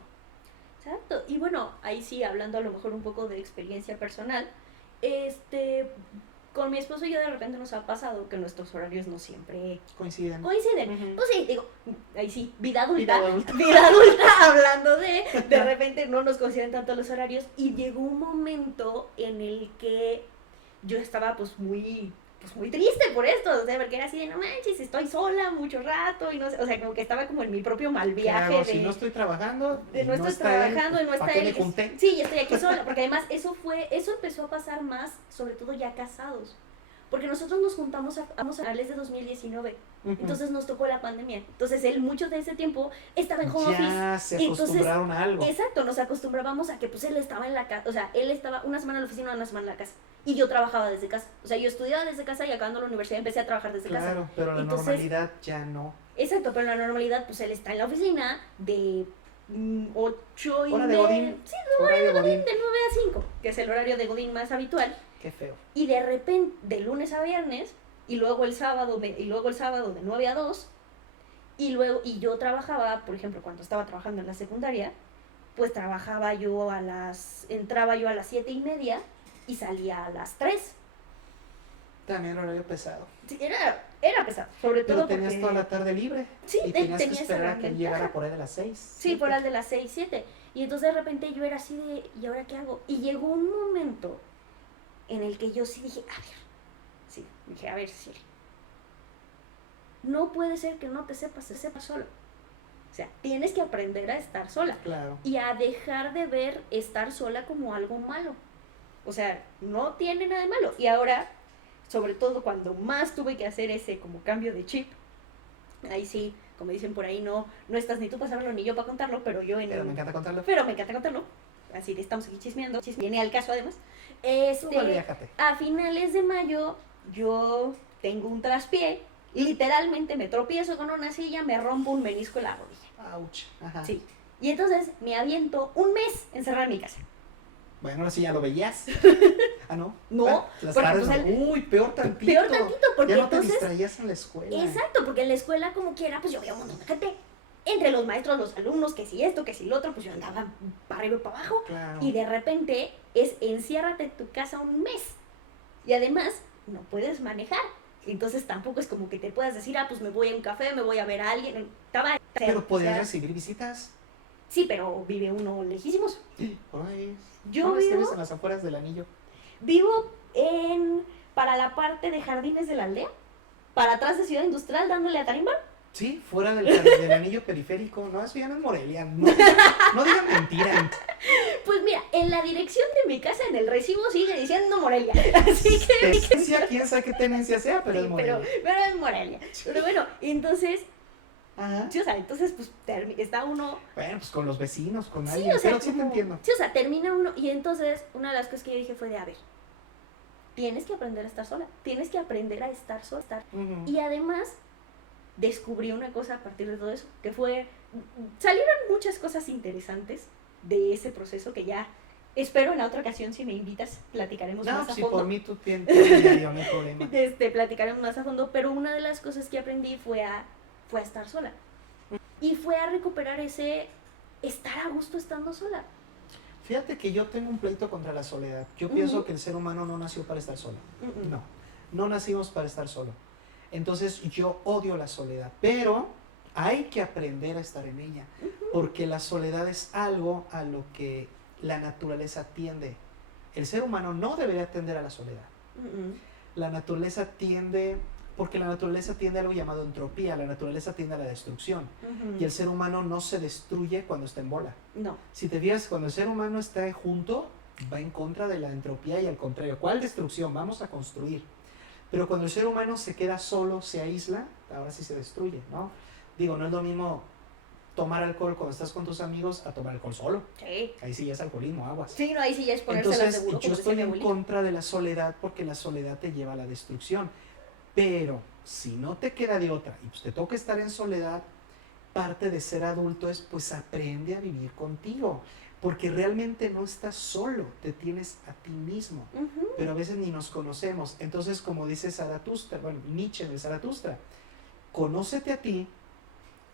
Exacto. Y bueno, ahí sí, hablando a lo mejor un poco de experiencia personal, con mi esposo y yo de repente nos ha pasado que nuestros horarios no siempre Coinciden. Pues sí, digo, ahí sí, vida adulta, Vida adulta. hablando de repente no nos coinciden tanto los horarios y llegó un momento en el que yo estaba pues muy triste por esto, o sea, porque era así de no manches, estoy sola mucho rato y no sé, o sea, como que estaba como en mi propio mal viaje si no estoy trabajando, no estoy trabajando y no está ¿para qué él. me junté? Sí, estoy aquí sola, porque además eso empezó a pasar más, sobre todo ya casados. Porque nosotros nos juntamos a finales de 2019, entonces nos tocó la pandemia. Entonces él mucho de ese tiempo estaba en home office. Ya se acostumbraron a algo. Exacto, nos acostumbrábamos a que pues él estaba en la casa, o sea, él estaba una semana en la oficina, una semana en la casa. Y yo trabajaba desde casa. O sea, yo estudiaba desde casa y acabando la universidad empecé a trabajar desde casa. Claro, pero la normalidad ya no. Exacto, pero en la normalidad pues él está en la oficina de 8 y Hora de media. Godín. Sí, horario de Godín de 9 a 5, que es el horario de Godín más habitual. Qué feo. Y de repente, de lunes a viernes, y luego el sábado de 9 a 2, y yo trabajaba, por ejemplo, cuando estaba trabajando en la secundaria, pues entraba yo a las 7:30 y salía a las 3. También horario pesado. Sí, era pesado, sobre Pero todo tenías porque... toda la tarde libre. Sí, y tenías que tenía esa esperar a gran que él ventaja. llegara por ahí de las 6. Sí, por ahí de las 6, 7. Y entonces de repente yo era así de, ¿y ahora qué hago? Y llegó un momento en el que yo sí dije, a ver, Siri. No puede ser que no te sepas sola. O sea, tienes que aprender a estar sola. Claro. Y a dejar de ver estar sola como algo malo. O sea, no tiene nada de malo. Y ahora, sobre todo cuando más tuve que hacer ese como cambio de chip, ahí sí, como dicen por ahí, no estás ni tú para saberlo ni yo para contarlo, pero yo en... Pero me encanta contarlo. Pero me encanta contarlo. Así de estamos aquí chismeando. Viene al caso además. Tú viájate. A finales de mayo yo tengo un traspié. Literalmente me tropiezo con una silla, me rompo un menisco en la rodilla. Ouch. Ajá. Sí. Y entonces me aviento un mes encerrada en mi casa. Bueno, ahora sí ya lo veías. Ah, ¿no? No, Bueno, las porque, tardes, pues, uy, peor tantito. Peor tantito, porque ya no te entonces... distraías en la escuela. Exacto, porque en la escuela como quiera, pues yo veía un montón de gente. Entre los maestros, los alumnos, que si esto, que si lo otro, pues yo andaba para arriba y para abajo. Claro. Y de repente es enciérrate en tu casa un mes. Y además no puedes manejar. Entonces tampoco es como que te puedas decir, pues me voy a un café, me voy a ver a alguien. Pero o podías sea, recibir visitas. sí, pero vive uno lejísimos. Ay, Yo ¿dónde vivo, vives en las afueras del anillo? vivo para la parte de Jardines de la Aldea, para atrás de Ciudad Industrial, dándole a Tarimba. Sí, fuera del anillo periférico. No, eso ya no es Morelia. No digan mentira. Pues mira, en la dirección de mi casa, en el recibo, sigue diciendo Morelia. Así que... Tenencia, quién sabe qué tenencia sea, pero Sí, es Morelia. pero es Morelia. Pero bueno, entonces, Ajá. sí, o sea, entonces pues está uno... Bueno, pues con los vecinos, con Sí, alguien. o sea, Pero sí te como- entiendo. sí, o sea, termina uno y entonces una de las cosas que yo dije fue de, a ver, tienes que aprender a estar sola, tienes que aprender a estar sola. Ujú. Y además descubrí una cosa a partir de todo eso, que fue, salieron muchas cosas interesantes de ese proceso que ya espero en la otra ocasión, si me invitas, platicaremos No, más a pues si fondo. por mí tú tienes diario, no hay problema. Platicaremos más a fondo, pero una de las cosas que aprendí fue a estar sola. Y fue a recuperar ese estar a gusto estando sola. Fíjate que yo tengo un pleito contra la soledad. Yo pienso que el ser humano no nació para estar solo. No nacimos para estar solo. Entonces yo odio la soledad, pero hay que aprender a estar en ella, porque la soledad es algo a lo que la naturaleza tiende. El ser humano no debería tender a la soledad. La naturaleza tiende, porque la naturaleza tiende a algo llamado entropía, la naturaleza tiende a la destrucción, y el ser humano no se destruye cuando está en bola. No. Si te fijas, cuando el ser humano está junto, va en contra de la entropía y al contrario. ¿Cuál destrucción? Vamos a construir. Pero cuando el ser humano se queda solo, se aísla, ahora sí se destruye, ¿no? Digo, no es lo mismo tomar alcohol cuando estás con tus amigos a tomar alcohol solo. Sí. Ahí sí ya es alcoholismo, aguas. Sí, no, ahí sí ya es ponérselas Entonces, seguro, yo como decía estoy mi en abuelita. contra de la soledad porque la soledad te lleva a la destrucción. Pero si no te queda de otra y pues te toca estar en soledad, parte de ser adulto es pues aprende a vivir contigo. Porque realmente no estás solo, te tienes a ti mismo. Pero a veces ni nos conocemos. Entonces, como dice Zaratustra, bueno, Nietzsche de Zaratustra, conócete a ti,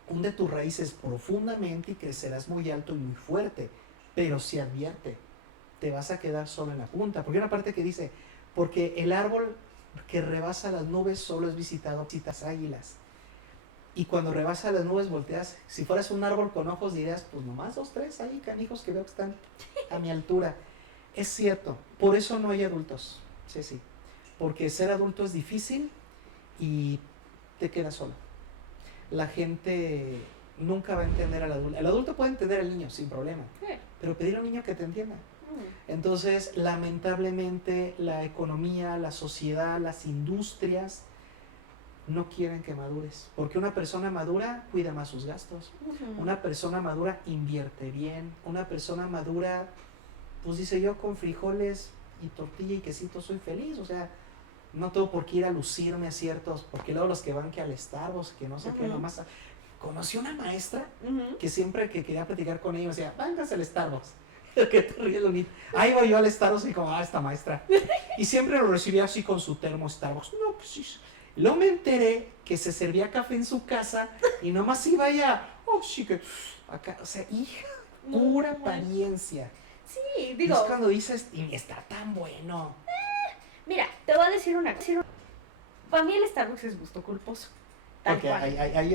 hunde tus raíces profundamente y crecerás muy alto y muy fuerte. Pero si advierte, te vas a quedar solo en la punta. Porque hay una parte que dice, porque el árbol que rebasa las nubes solo es visitado por visitas águilas. Y cuando rebasa las nubes volteas, si fueras un árbol con ojos dirías, pues nomás 2, 3 ahí canijos que veo que están a mi altura. Es cierto, por eso no hay adultos, sí, porque ser adulto es difícil y te quedas solo. La gente nunca va a entender al adulto. El adulto puede entender al niño sin problema, pero pedir a un niño que te entienda. Entonces, lamentablemente, la economía, la sociedad, las industrias no quieren que madures, porque una persona madura cuida más sus gastos, una persona madura invierte bien, una persona madura, pues dice yo con frijoles y tortilla y quesito soy feliz, o sea, no tengo por qué ir a lucirme a ciertos, porque luego los que van que al Starbucks, que no sé qué, nomás. Conocí una maestra que siempre que quería platicar con ella decía, vángase al Starbucks. Que te ríes, Lunita. Ahí voy yo al Starbucks y como, esta maestra. Y siempre lo recibía así con su termo Starbucks. No, pues sí. Luego me enteré que se servía café en su casa y nomás iba allá, sí que acá, o sea, hija, pura apariencia. Sí, Es digo, cuando dices, y está tan bueno. mira, te voy a decir una cosa. Para mí el Starbucks es gusto culposo. Tal Porque cual.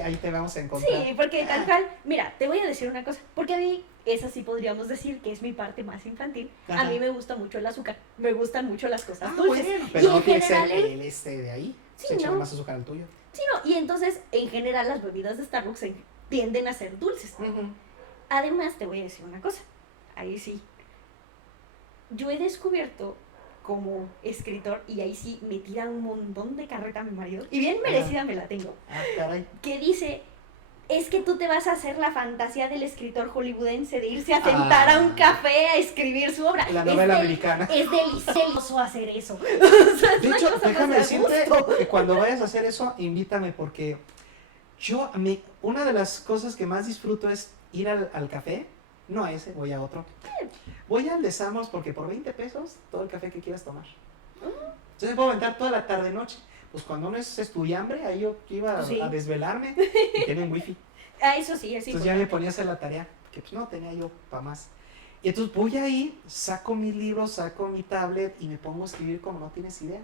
ahí te vamos a encontrar. Sí, porque tal cual, mira, te voy a decir una cosa, porque a mí, esa sí podríamos decir que es mi parte más infantil. Ajá. A mí me gusta mucho el azúcar, me gustan mucho las cosas Ah, dulces. bueno, Y pero no en tiene que ser general, el de ahí. Sí, Se echa no. más azúcar al tuyo. sí, no, y entonces, en general, las bebidas de Starbucks tienden a ser dulces. Además, te voy a decir una cosa, ahí sí. Yo he descubierto como escritor, y ahí sí me tira un montón de carreta a mi marido, y bien merecida me la tengo, Ah, caray. que dice, es que tú te vas a hacer la fantasía del escritor hollywoodense de irse a sentar a un café a escribir su obra. La novela Es americana. Es delicioso hacer eso. O sea, es De una hecho, cosa déjame más de decirte gusto. que cuando vayas a hacer eso, invítame porque una de las cosas que más disfruto es ir al café, no a ese, voy a otro. Voy al de Samos porque por 20 pesos todo el café que quieras tomar. Entonces puedo aventar toda la tarde noche. Pues cuando uno es estudiambre, ahí yo iba Sí. a desvelarme y tienen wifi. Ah, eso sí, es Entonces ya me ponía a hacer la tarea, que pues no tenía yo para más. Y entonces voy ahí, saco mis libros, saco mi tablet y me pongo a escribir como no tienes idea.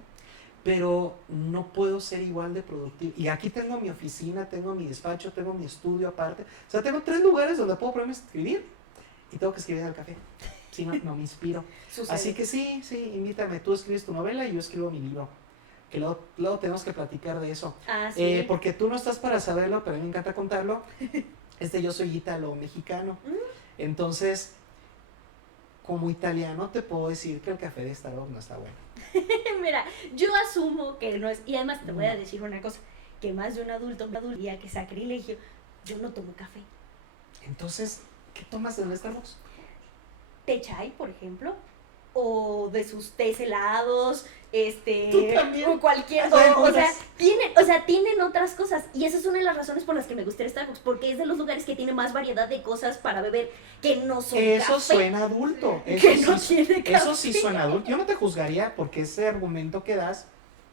pero no puedo ser igual de productivo. Y aquí tengo mi oficina, tengo mi despacho, tengo mi estudio aparte. O sea, tengo 3 lugares donde puedo ponerme a escribir y tengo que escribir en el café. Si no, no me inspiro. Sucede. Así que sí, invítame. Tú escribes tu novela y yo escribo mi libro. Que luego tenemos que platicar de eso. Ah, sí. Porque tú no estás para saberlo, pero a mí me encanta contarlo. Yo soy ítalo-mexicano. Entonces, como italiano te puedo decir que el café de Starbucks no está bueno. Mira, yo asumo que no es, y además te voy a decir una cosa, que más de un adulto diría que sacrilegio, yo no tomo café. Entonces, ¿qué tomas en el Starbucks? Té chai, por ejemplo, o de sus tés helados, ¿Tú también? o cualquier, Ay, o sea, jodas. tienen otras cosas, y esa es una de las razones por las que me gusta el Starbucks, porque es de los lugares que tiene más variedad de cosas para beber, que no son Eso café, suena adulto. que no tiene café. Eso sí suena adulto. Yo no te juzgaría porque ese argumento que das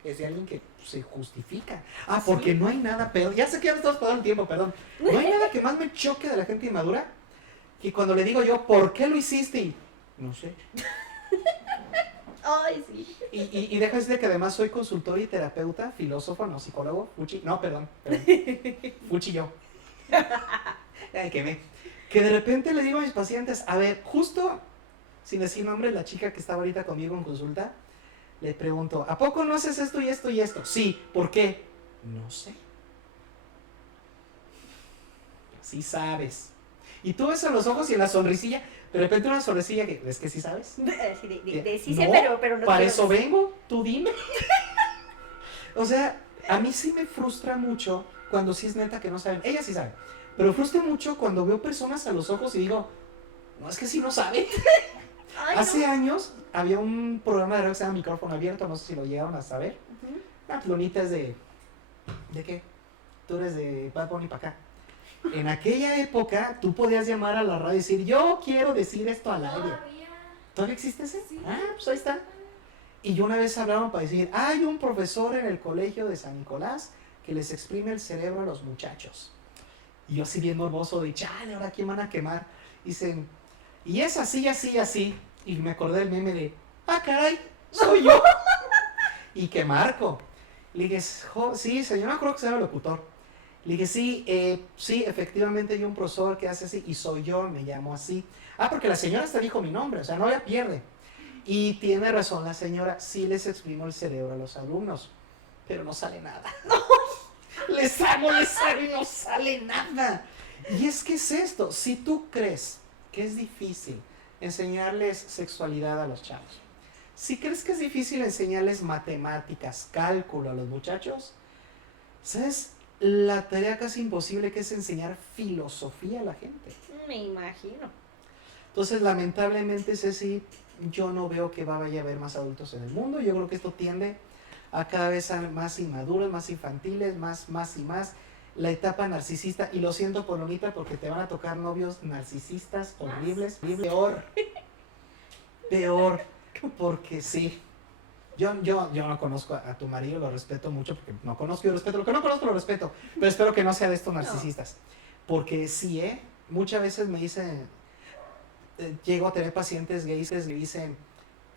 es de alguien que se justifica. Ah, porque no hay nada peor. Ya sé que ya me estás pasando el tiempo, perdón. No hay nada que más me choque de la gente inmadura que cuando le digo yo, ¿por qué lo hiciste? Y, no sé. Ay, sí. Y deja decirte que además soy consultor y terapeuta, filósofo, no psicólogo, fuchi. No, perdón. Fuchi yo. Ay, que de repente le digo a mis pacientes, a ver, justo, sin decir nombre, la chica que estaba ahorita conmigo en consulta, le pregunto, ¿a poco no haces esto y esto y esto? Sí, ¿por qué? No sé. Sí sabes. Y tú ves a los ojos y en la sonrisilla, de repente una sonrisilla que, ¿ves que sí sabes? Sí sé, No, pero no para quiero eso decir. vengo, tú dime. O sea, a mí sí me frustra mucho cuando sí es neta que no saben. Ella sí sabe. Pero frustra mucho cuando veo personas a los ojos y digo, no, es que sí no sabe. Ay, Hace no. años había un programa de radio que se llama Micrófono Abierto, no sé si lo llegaron a saber. Ujú. La plonita es de... ¿De qué? Tú eres de Bad Bunny para acá. En aquella época tú podías llamar a la radio y decir, yo quiero decir esto al aire. Todavía. ¿Todavía existe ese? Sí. Ah, pues ahí está. Y yo una vez hablaron para decir, hay un profesor en el colegio de San Nicolás que les exprime el cerebro a los muchachos. Y yo así bien morboso de, chale, ¿ahora quién van a quemar? Dicen, y es así, así, así. Y me acordé del meme de, ah, caray, soy yo. Y que Marco. Le dije, sí, señor, no creo que sea el locutor. Le dije, sí, efectivamente hay un profesor que hace así y soy yo, me llamo así. Ah, porque la señora hasta dijo mi nombre, o sea, no la pierde. Y tiene razón la señora, sí les exprimo el cerebro a los alumnos, pero no sale nada. Les hago y no sale nada. Y es que es esto, si tú crees que es difícil enseñarles sexualidad a los chavos, si crees que es difícil enseñarles matemáticas, cálculo a los muchachos, ¿sabes? La tarea casi imposible que es enseñar filosofía a la gente. Me imagino. Entonces, lamentablemente, Ceci, yo no veo que vaya a haber más adultos en el mundo. Yo creo que esto tiende a cada vez ser más inmaduros, más infantiles, más y más. La etapa narcisista, y lo siento, Polonita, porque te van a tocar novios narcisistas horribles. Peor, porque sí. Yo no conozco a tu marido, lo respeto mucho, porque no conozco y respeto. Lo que no conozco lo respeto, pero espero que no sea de estos narcisistas. Porque sí, muchas veces me dicen, llego a tener pacientes gays que me dicen,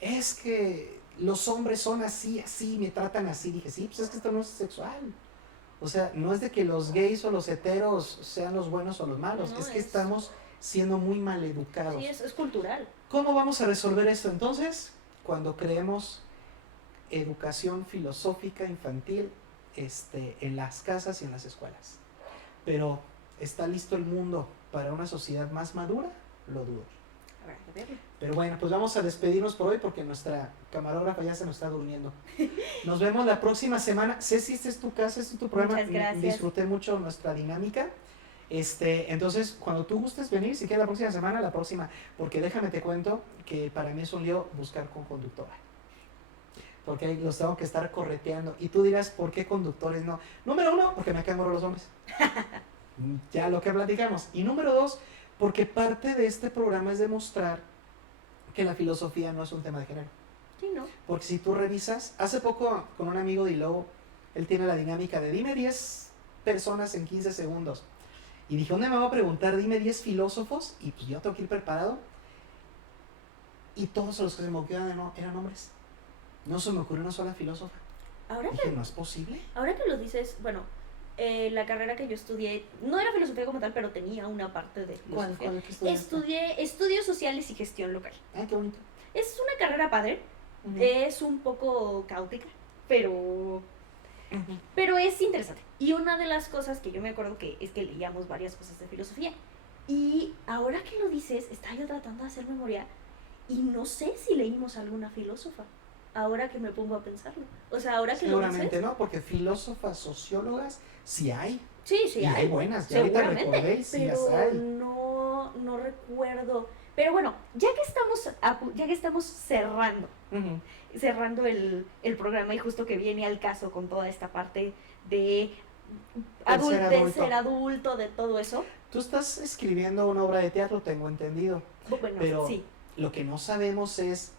es que los hombres son así, así, me tratan así. Dije, sí, pues es que esto no es sexual. O sea, no es de que los gays o los heteros sean los buenos o los malos, No, es que estamos siendo muy mal educados. Sí, es cultural. ¿Cómo vamos a resolver esto entonces? Cuando creemos educación filosófica infantil en las casas y en las escuelas. Pero, ¿está listo el mundo para una sociedad más madura? Lo dudo. Habrá que verlo. Pero bueno, pues vamos a despedirnos por hoy porque nuestra camarógrafa ya se nos está durmiendo. Nos vemos la próxima semana. Ceci, este es tu casa, este es tu programa. Muchas gracias. Disfruté mucho nuestra dinámica. Entonces, cuando tú gustes venir, si quieres la próxima semana, la próxima. Porque déjame te cuento que para mí es un lío buscar con conductora. Porque ahí los tengo que estar correteando. Y tú dirás, ¿por qué conductores no? Número 1, porque me caen gordos los hombres. Ya lo que platicamos. Y número 2, porque parte de este programa es demostrar que la filosofía no es un tema de género. Sí, ¿no? Porque si tú revisas, hace poco con un amigo de Lowe, él tiene la dinámica de dime 10 personas en 15 segundos. Y dije, ¿dónde me voy a preguntar? Dime 10 filósofos, y pues yo tengo que ir preparado. Y todos los que se me ocurrieron eran hombres. No se me ocurrió una sola filósofa. Ahora Dije, ¿no es posible? Ahora que lo dices, bueno, la carrera que yo estudié no era filosofía como tal, pero tenía una parte de ¿Cuál? filosofía. ¿Qué estudiaste? Estudié estudios sociales y gestión local. Ay, qué bonito. Es una carrera padre, Ujú. es un poco caótica, pero Ujú. pero es interesante. Y una de las cosas que yo me acuerdo que es que leíamos varias cosas de filosofía. Y ahora que lo dices, estaba yo tratando de hacer memoria y no sé si leímos alguna filósofa. Ahora que me pongo a pensarlo. O sea, ahora que lo Seguramente dices. no, porque filósofas, sociólogas, sí hay. Sí, sí, Y hay buenas, ya ahorita seguramente, recordé y sí las pero hay. no recuerdo. Pero bueno, ya que estamos Ujú. cerrando el programa y justo que viene al caso con toda esta parte de ser adulto, de todo eso. Tú estás escribiendo una obra de teatro, tengo entendido, Bueno, pero sí, lo que no sabemos es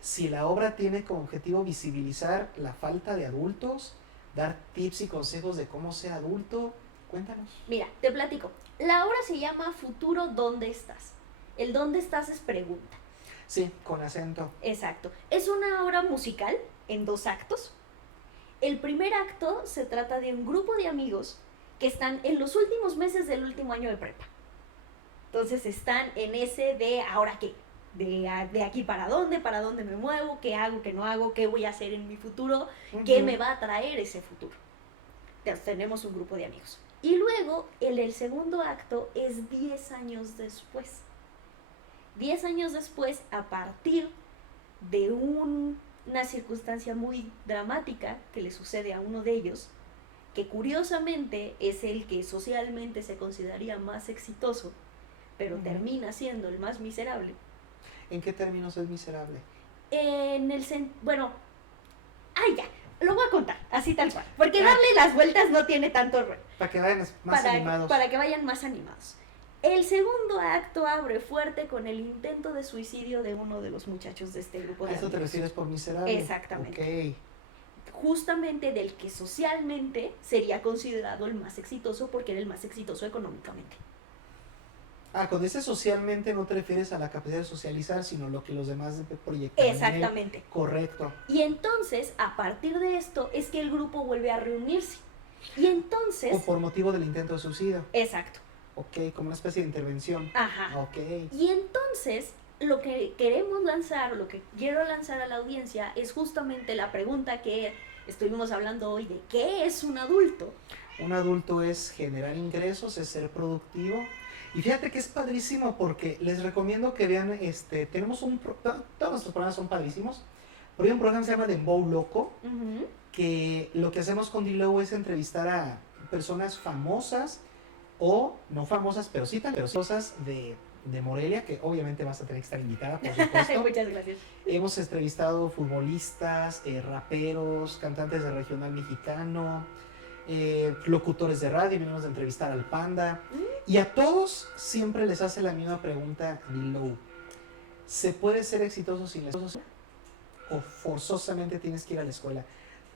si la obra tiene como objetivo visibilizar la falta de adultos, dar tips y consejos de cómo ser adulto. Cuéntanos. mira, te platico. La obra se llama Futuro, ¿dónde estás? El ¿dónde estás? Es pregunta. Sí, con acento. Exacto. Es una obra musical en 2 actos. El primer acto se trata de un grupo de amigos que están en los últimos meses del último año de prepa. Entonces están en ese de ahora qué, de aquí para dónde me muevo, qué hago, qué no hago, qué voy a hacer en mi futuro, qué Ujú. me va a traer ese futuro. Entonces, tenemos un grupo de amigos. Y luego el segundo acto es 10 años después. 10 años después, a partir de una circunstancia muy dramática que le sucede a uno de ellos, que curiosamente es el que socialmente se consideraría más exitoso, pero Ujú. termina siendo el más miserable. ¿En qué términos es miserable? Bueno, ay ya, lo voy a contar, así tal cual, porque Ya. darle las vueltas no tiene tanto rollo, Para que vayan más animados. para que vayan más animados. El segundo acto abre fuerte con el intento de suicidio de uno de los muchachos de este grupo ¿A de eso te amigos. refieres por miserable? Exactamente. Ok. Justamente del que socialmente sería considerado el más exitoso porque era el más exitoso económicamente. Ah, cuando dices socialmente no te refieres a la capacidad de socializar, sino lo que los demás proyectan. Exactamente. Correcto. Y entonces, a partir de esto, es que el grupo vuelve a reunirse. Y entonces... O por motivo del intento de suicidio. Exacto. Ok, como una especie de intervención. Ajá. Ok. Y entonces, lo que queremos lanzar, lo que quiero lanzar a la audiencia, es justamente la pregunta que estuvimos hablando hoy de ¿qué es un adulto? Un adulto es generar ingresos, es ser productivo. Y fíjate que es padrísimo porque les recomiendo que vean, tenemos todos nuestros programas son padrísimos, pero hay un programa que se llama Dembow Loco, Ujú. que lo que hacemos con D-Low es entrevistar a personas famosas o no famosas, pero sí tan famosas de Morelia, que obviamente vas a tener que estar invitada, por supuesto. Muchas gracias. Hemos entrevistado futbolistas, raperos, cantantes de regional mexicano, locutores de radio, venimos a entrevistar al Panda. Y a todos siempre les hace la misma pregunta, D-Low. ¿Se puede ser exitoso sin la escuela? ¿O forzosamente tienes que ir a la escuela?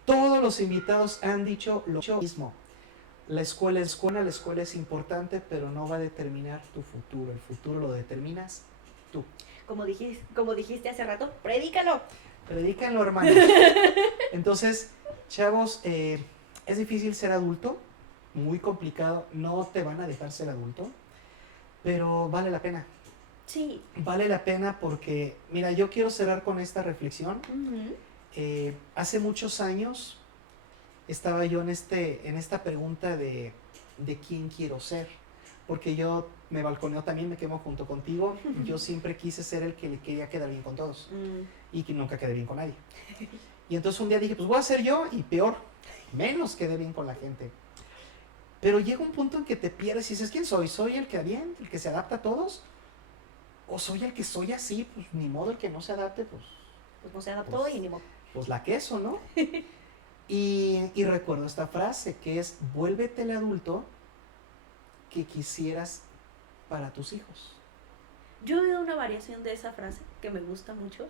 Todos los invitados han dicho lo mismo. La escuela es importante, pero no va a determinar tu futuro. El futuro lo determinas tú. Como dijiste hace rato, predícalo. Predícanlo, hermanos. Entonces, chavos, es difícil ser adulto, muy complicado, no te van a dejar ser adulto, pero vale la pena. Sí. Vale la pena porque, mira, yo quiero cerrar con esta reflexión. Ujú. Hace muchos años estaba yo en esta pregunta de quién quiero ser, porque yo me balconeo también, me quemo junto contigo. Yo siempre quise ser el que le quería quedar bien con todos y que nunca quedé bien con nadie. Y entonces un día dije, pues voy a ser yo y peor, menos quedé bien con la gente. Pero llega un punto en que te pierdes y dices, ¿quién soy? ¿Soy el que bien, el que se adapta a todos? ¿O soy el que soy así? Pues ni modo, el que no se adapte, pues no se adaptó pues, y ni modo. Pues la queso, ¿no? Y recuerdo esta frase que es, vuélvete el adulto que quisieras para tus hijos. Yo he oído una variación de esa frase que me gusta mucho.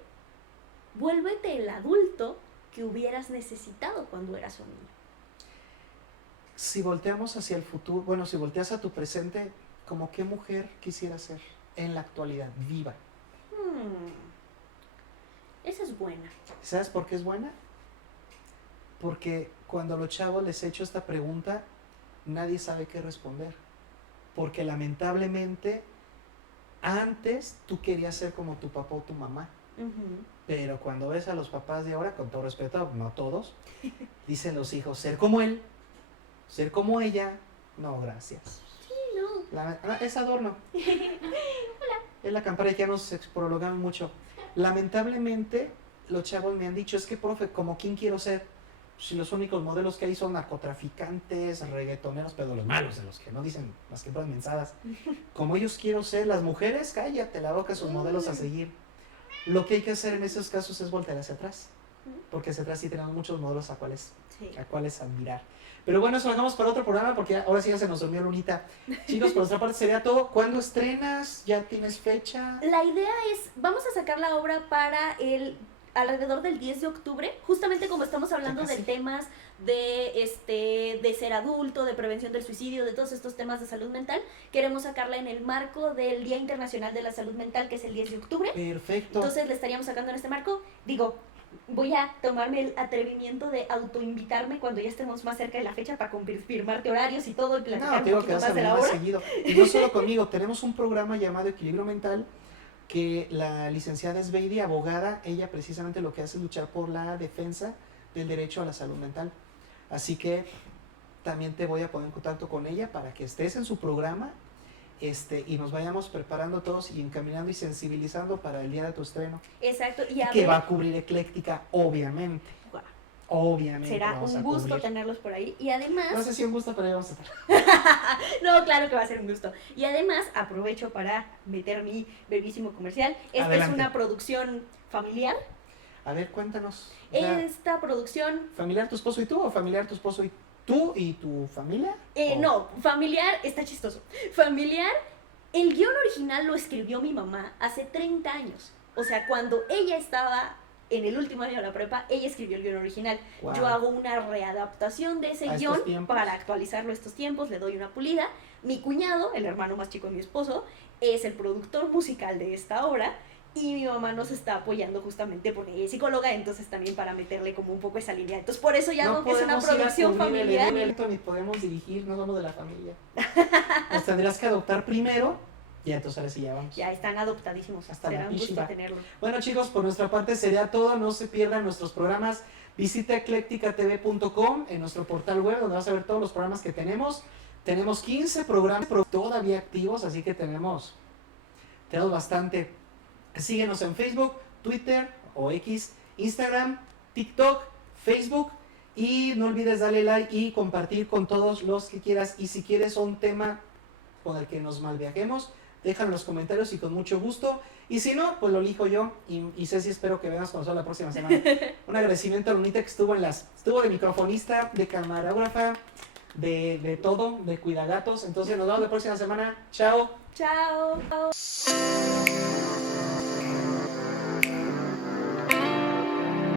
Vuélvete el adulto que hubieras necesitado cuando eras un niño. Si volteamos hacia el futuro, bueno, si volteas a tu presente, ¿como qué mujer quisieras ser en la actualidad, viva? Esa es buena. ¿Sabes por qué es buena? Porque cuando a los chavos les he hecho esta pregunta, nadie sabe qué responder. Porque lamentablemente, antes tú querías ser como tu papá o tu mamá. Ujú. Pero cuando ves a los papás de ahora, con todo respeto, no todos, dicen los hijos, ser como él, ser como ella, no, gracias. Sí, no. Es adorno. Es la campana y ya nos prolongamos mucho. Lamentablemente, los chavos me han dicho, es que, profe, ¿como quién quiero ser? Si los únicos modelos que hay son narcotraficantes, reggaetoneros, pero los malos, de los que no dicen las que puedan mensadas. Como ellos quiero ser, las mujeres, cállate la boca, sus modelos a seguir. Lo que hay que hacer en esos casos es voltear hacia atrás, porque hacia atrás sí tenemos muchos modelos a cuales admirar. Pero bueno, eso lo dejamos para otro programa, porque ahora sí ya se nos durmió Lunita. Chicos, por nuestra parte sería todo. ¿Cuándo estrenas? ¿Ya tienes fecha? La idea es, vamos a sacar la obra para alrededor del 10 de octubre, justamente como estamos hablando de casi. temas de ser adulto, de prevención del suicidio, de todos estos temas de salud mental. Queremos sacarla en el marco del Día Internacional de la Salud Mental, que es el 10 de octubre. Perfecto. Entonces le estaríamos sacando en este marco. Digo, voy a tomarme el atrevimiento de autoinvitarme cuando ya estemos más cerca de la fecha para confirmarte horarios y todo y platicar No, te digo un que poquito vas a más de venir la más obra. seguido. Y no solo conmigo, tenemos un programa llamado Equilibrio Mental, que la licenciada Sveidi, abogada, ella precisamente lo que hace es luchar por la defensa del derecho a la salud mental. Así que también te voy a poner en contacto con ella para que estés en su programa y nos vayamos preparando todos y encaminando y sensibilizando para el día de tu estreno. Exacto. Y Que va a cubrir Ecléctica, obviamente. Guau. Obviamente. Será vamos a un gusto cubrir. tenerlos por ahí. Y además... No sé si un gusto, pero ya vamos a estar. No, claro que va a ser un gusto. Y además aprovecho para meter mi brevísimo comercial. Esta Adelante. es una producción familiar. A ver, cuéntanos. O sea, Esta producción, ¿familiar tu esposo y tú o familiar tu esposo y tú y tu familia? ¿O? no, familiar, está chistoso. Familiar, el guión original lo escribió mi mamá hace 30 años. O sea, cuando ella estaba en el último año de la prepa, ella escribió el guión original. Wow. Yo hago una readaptación de ese A estos guión tiempos. para actualizarlo a estos tiempos, le doy una pulida. Mi cuñado, el hermano más chico de mi esposo, es el productor musical de esta obra y mi mamá nos está apoyando justamente porque ella es psicóloga, entonces también para meterle como un poco esa línea. Entonces por eso ya No hago que es una podemos ir a producción cubrir familiar. el evento ni podemos dirigir, no somos de la familia. Nos tendrías que adoptar primero y entonces ahora sí ya vamos. Ya están adoptadísimos, Hasta será la un gusto pishiva. tenerlos. Bueno, chicos, por nuestra parte sería todo. No se pierdan nuestros programas. Visita eclecticatv.com, en nuestro portal web, donde vas a ver todos los programas que tenemos. Tenemos 15 programas todavía activos, así que tenemos bastante. Síguenos en Facebook, Twitter o X, Instagram, TikTok, Facebook. Y no olvides darle like y compartir con todos los que quieras. Y si quieres un tema con el que nos malviajemos, déjalo en los comentarios y con mucho gusto. Y si no, pues lo elijo yo. Y Ceci, espero que vengas con nosotros la próxima semana. Un agradecimiento a Lunita que estuvo de microfonista, de camarógrafa, de todo, de cuidagatos. Entonces nos vemos la próxima semana. Chao. Chao.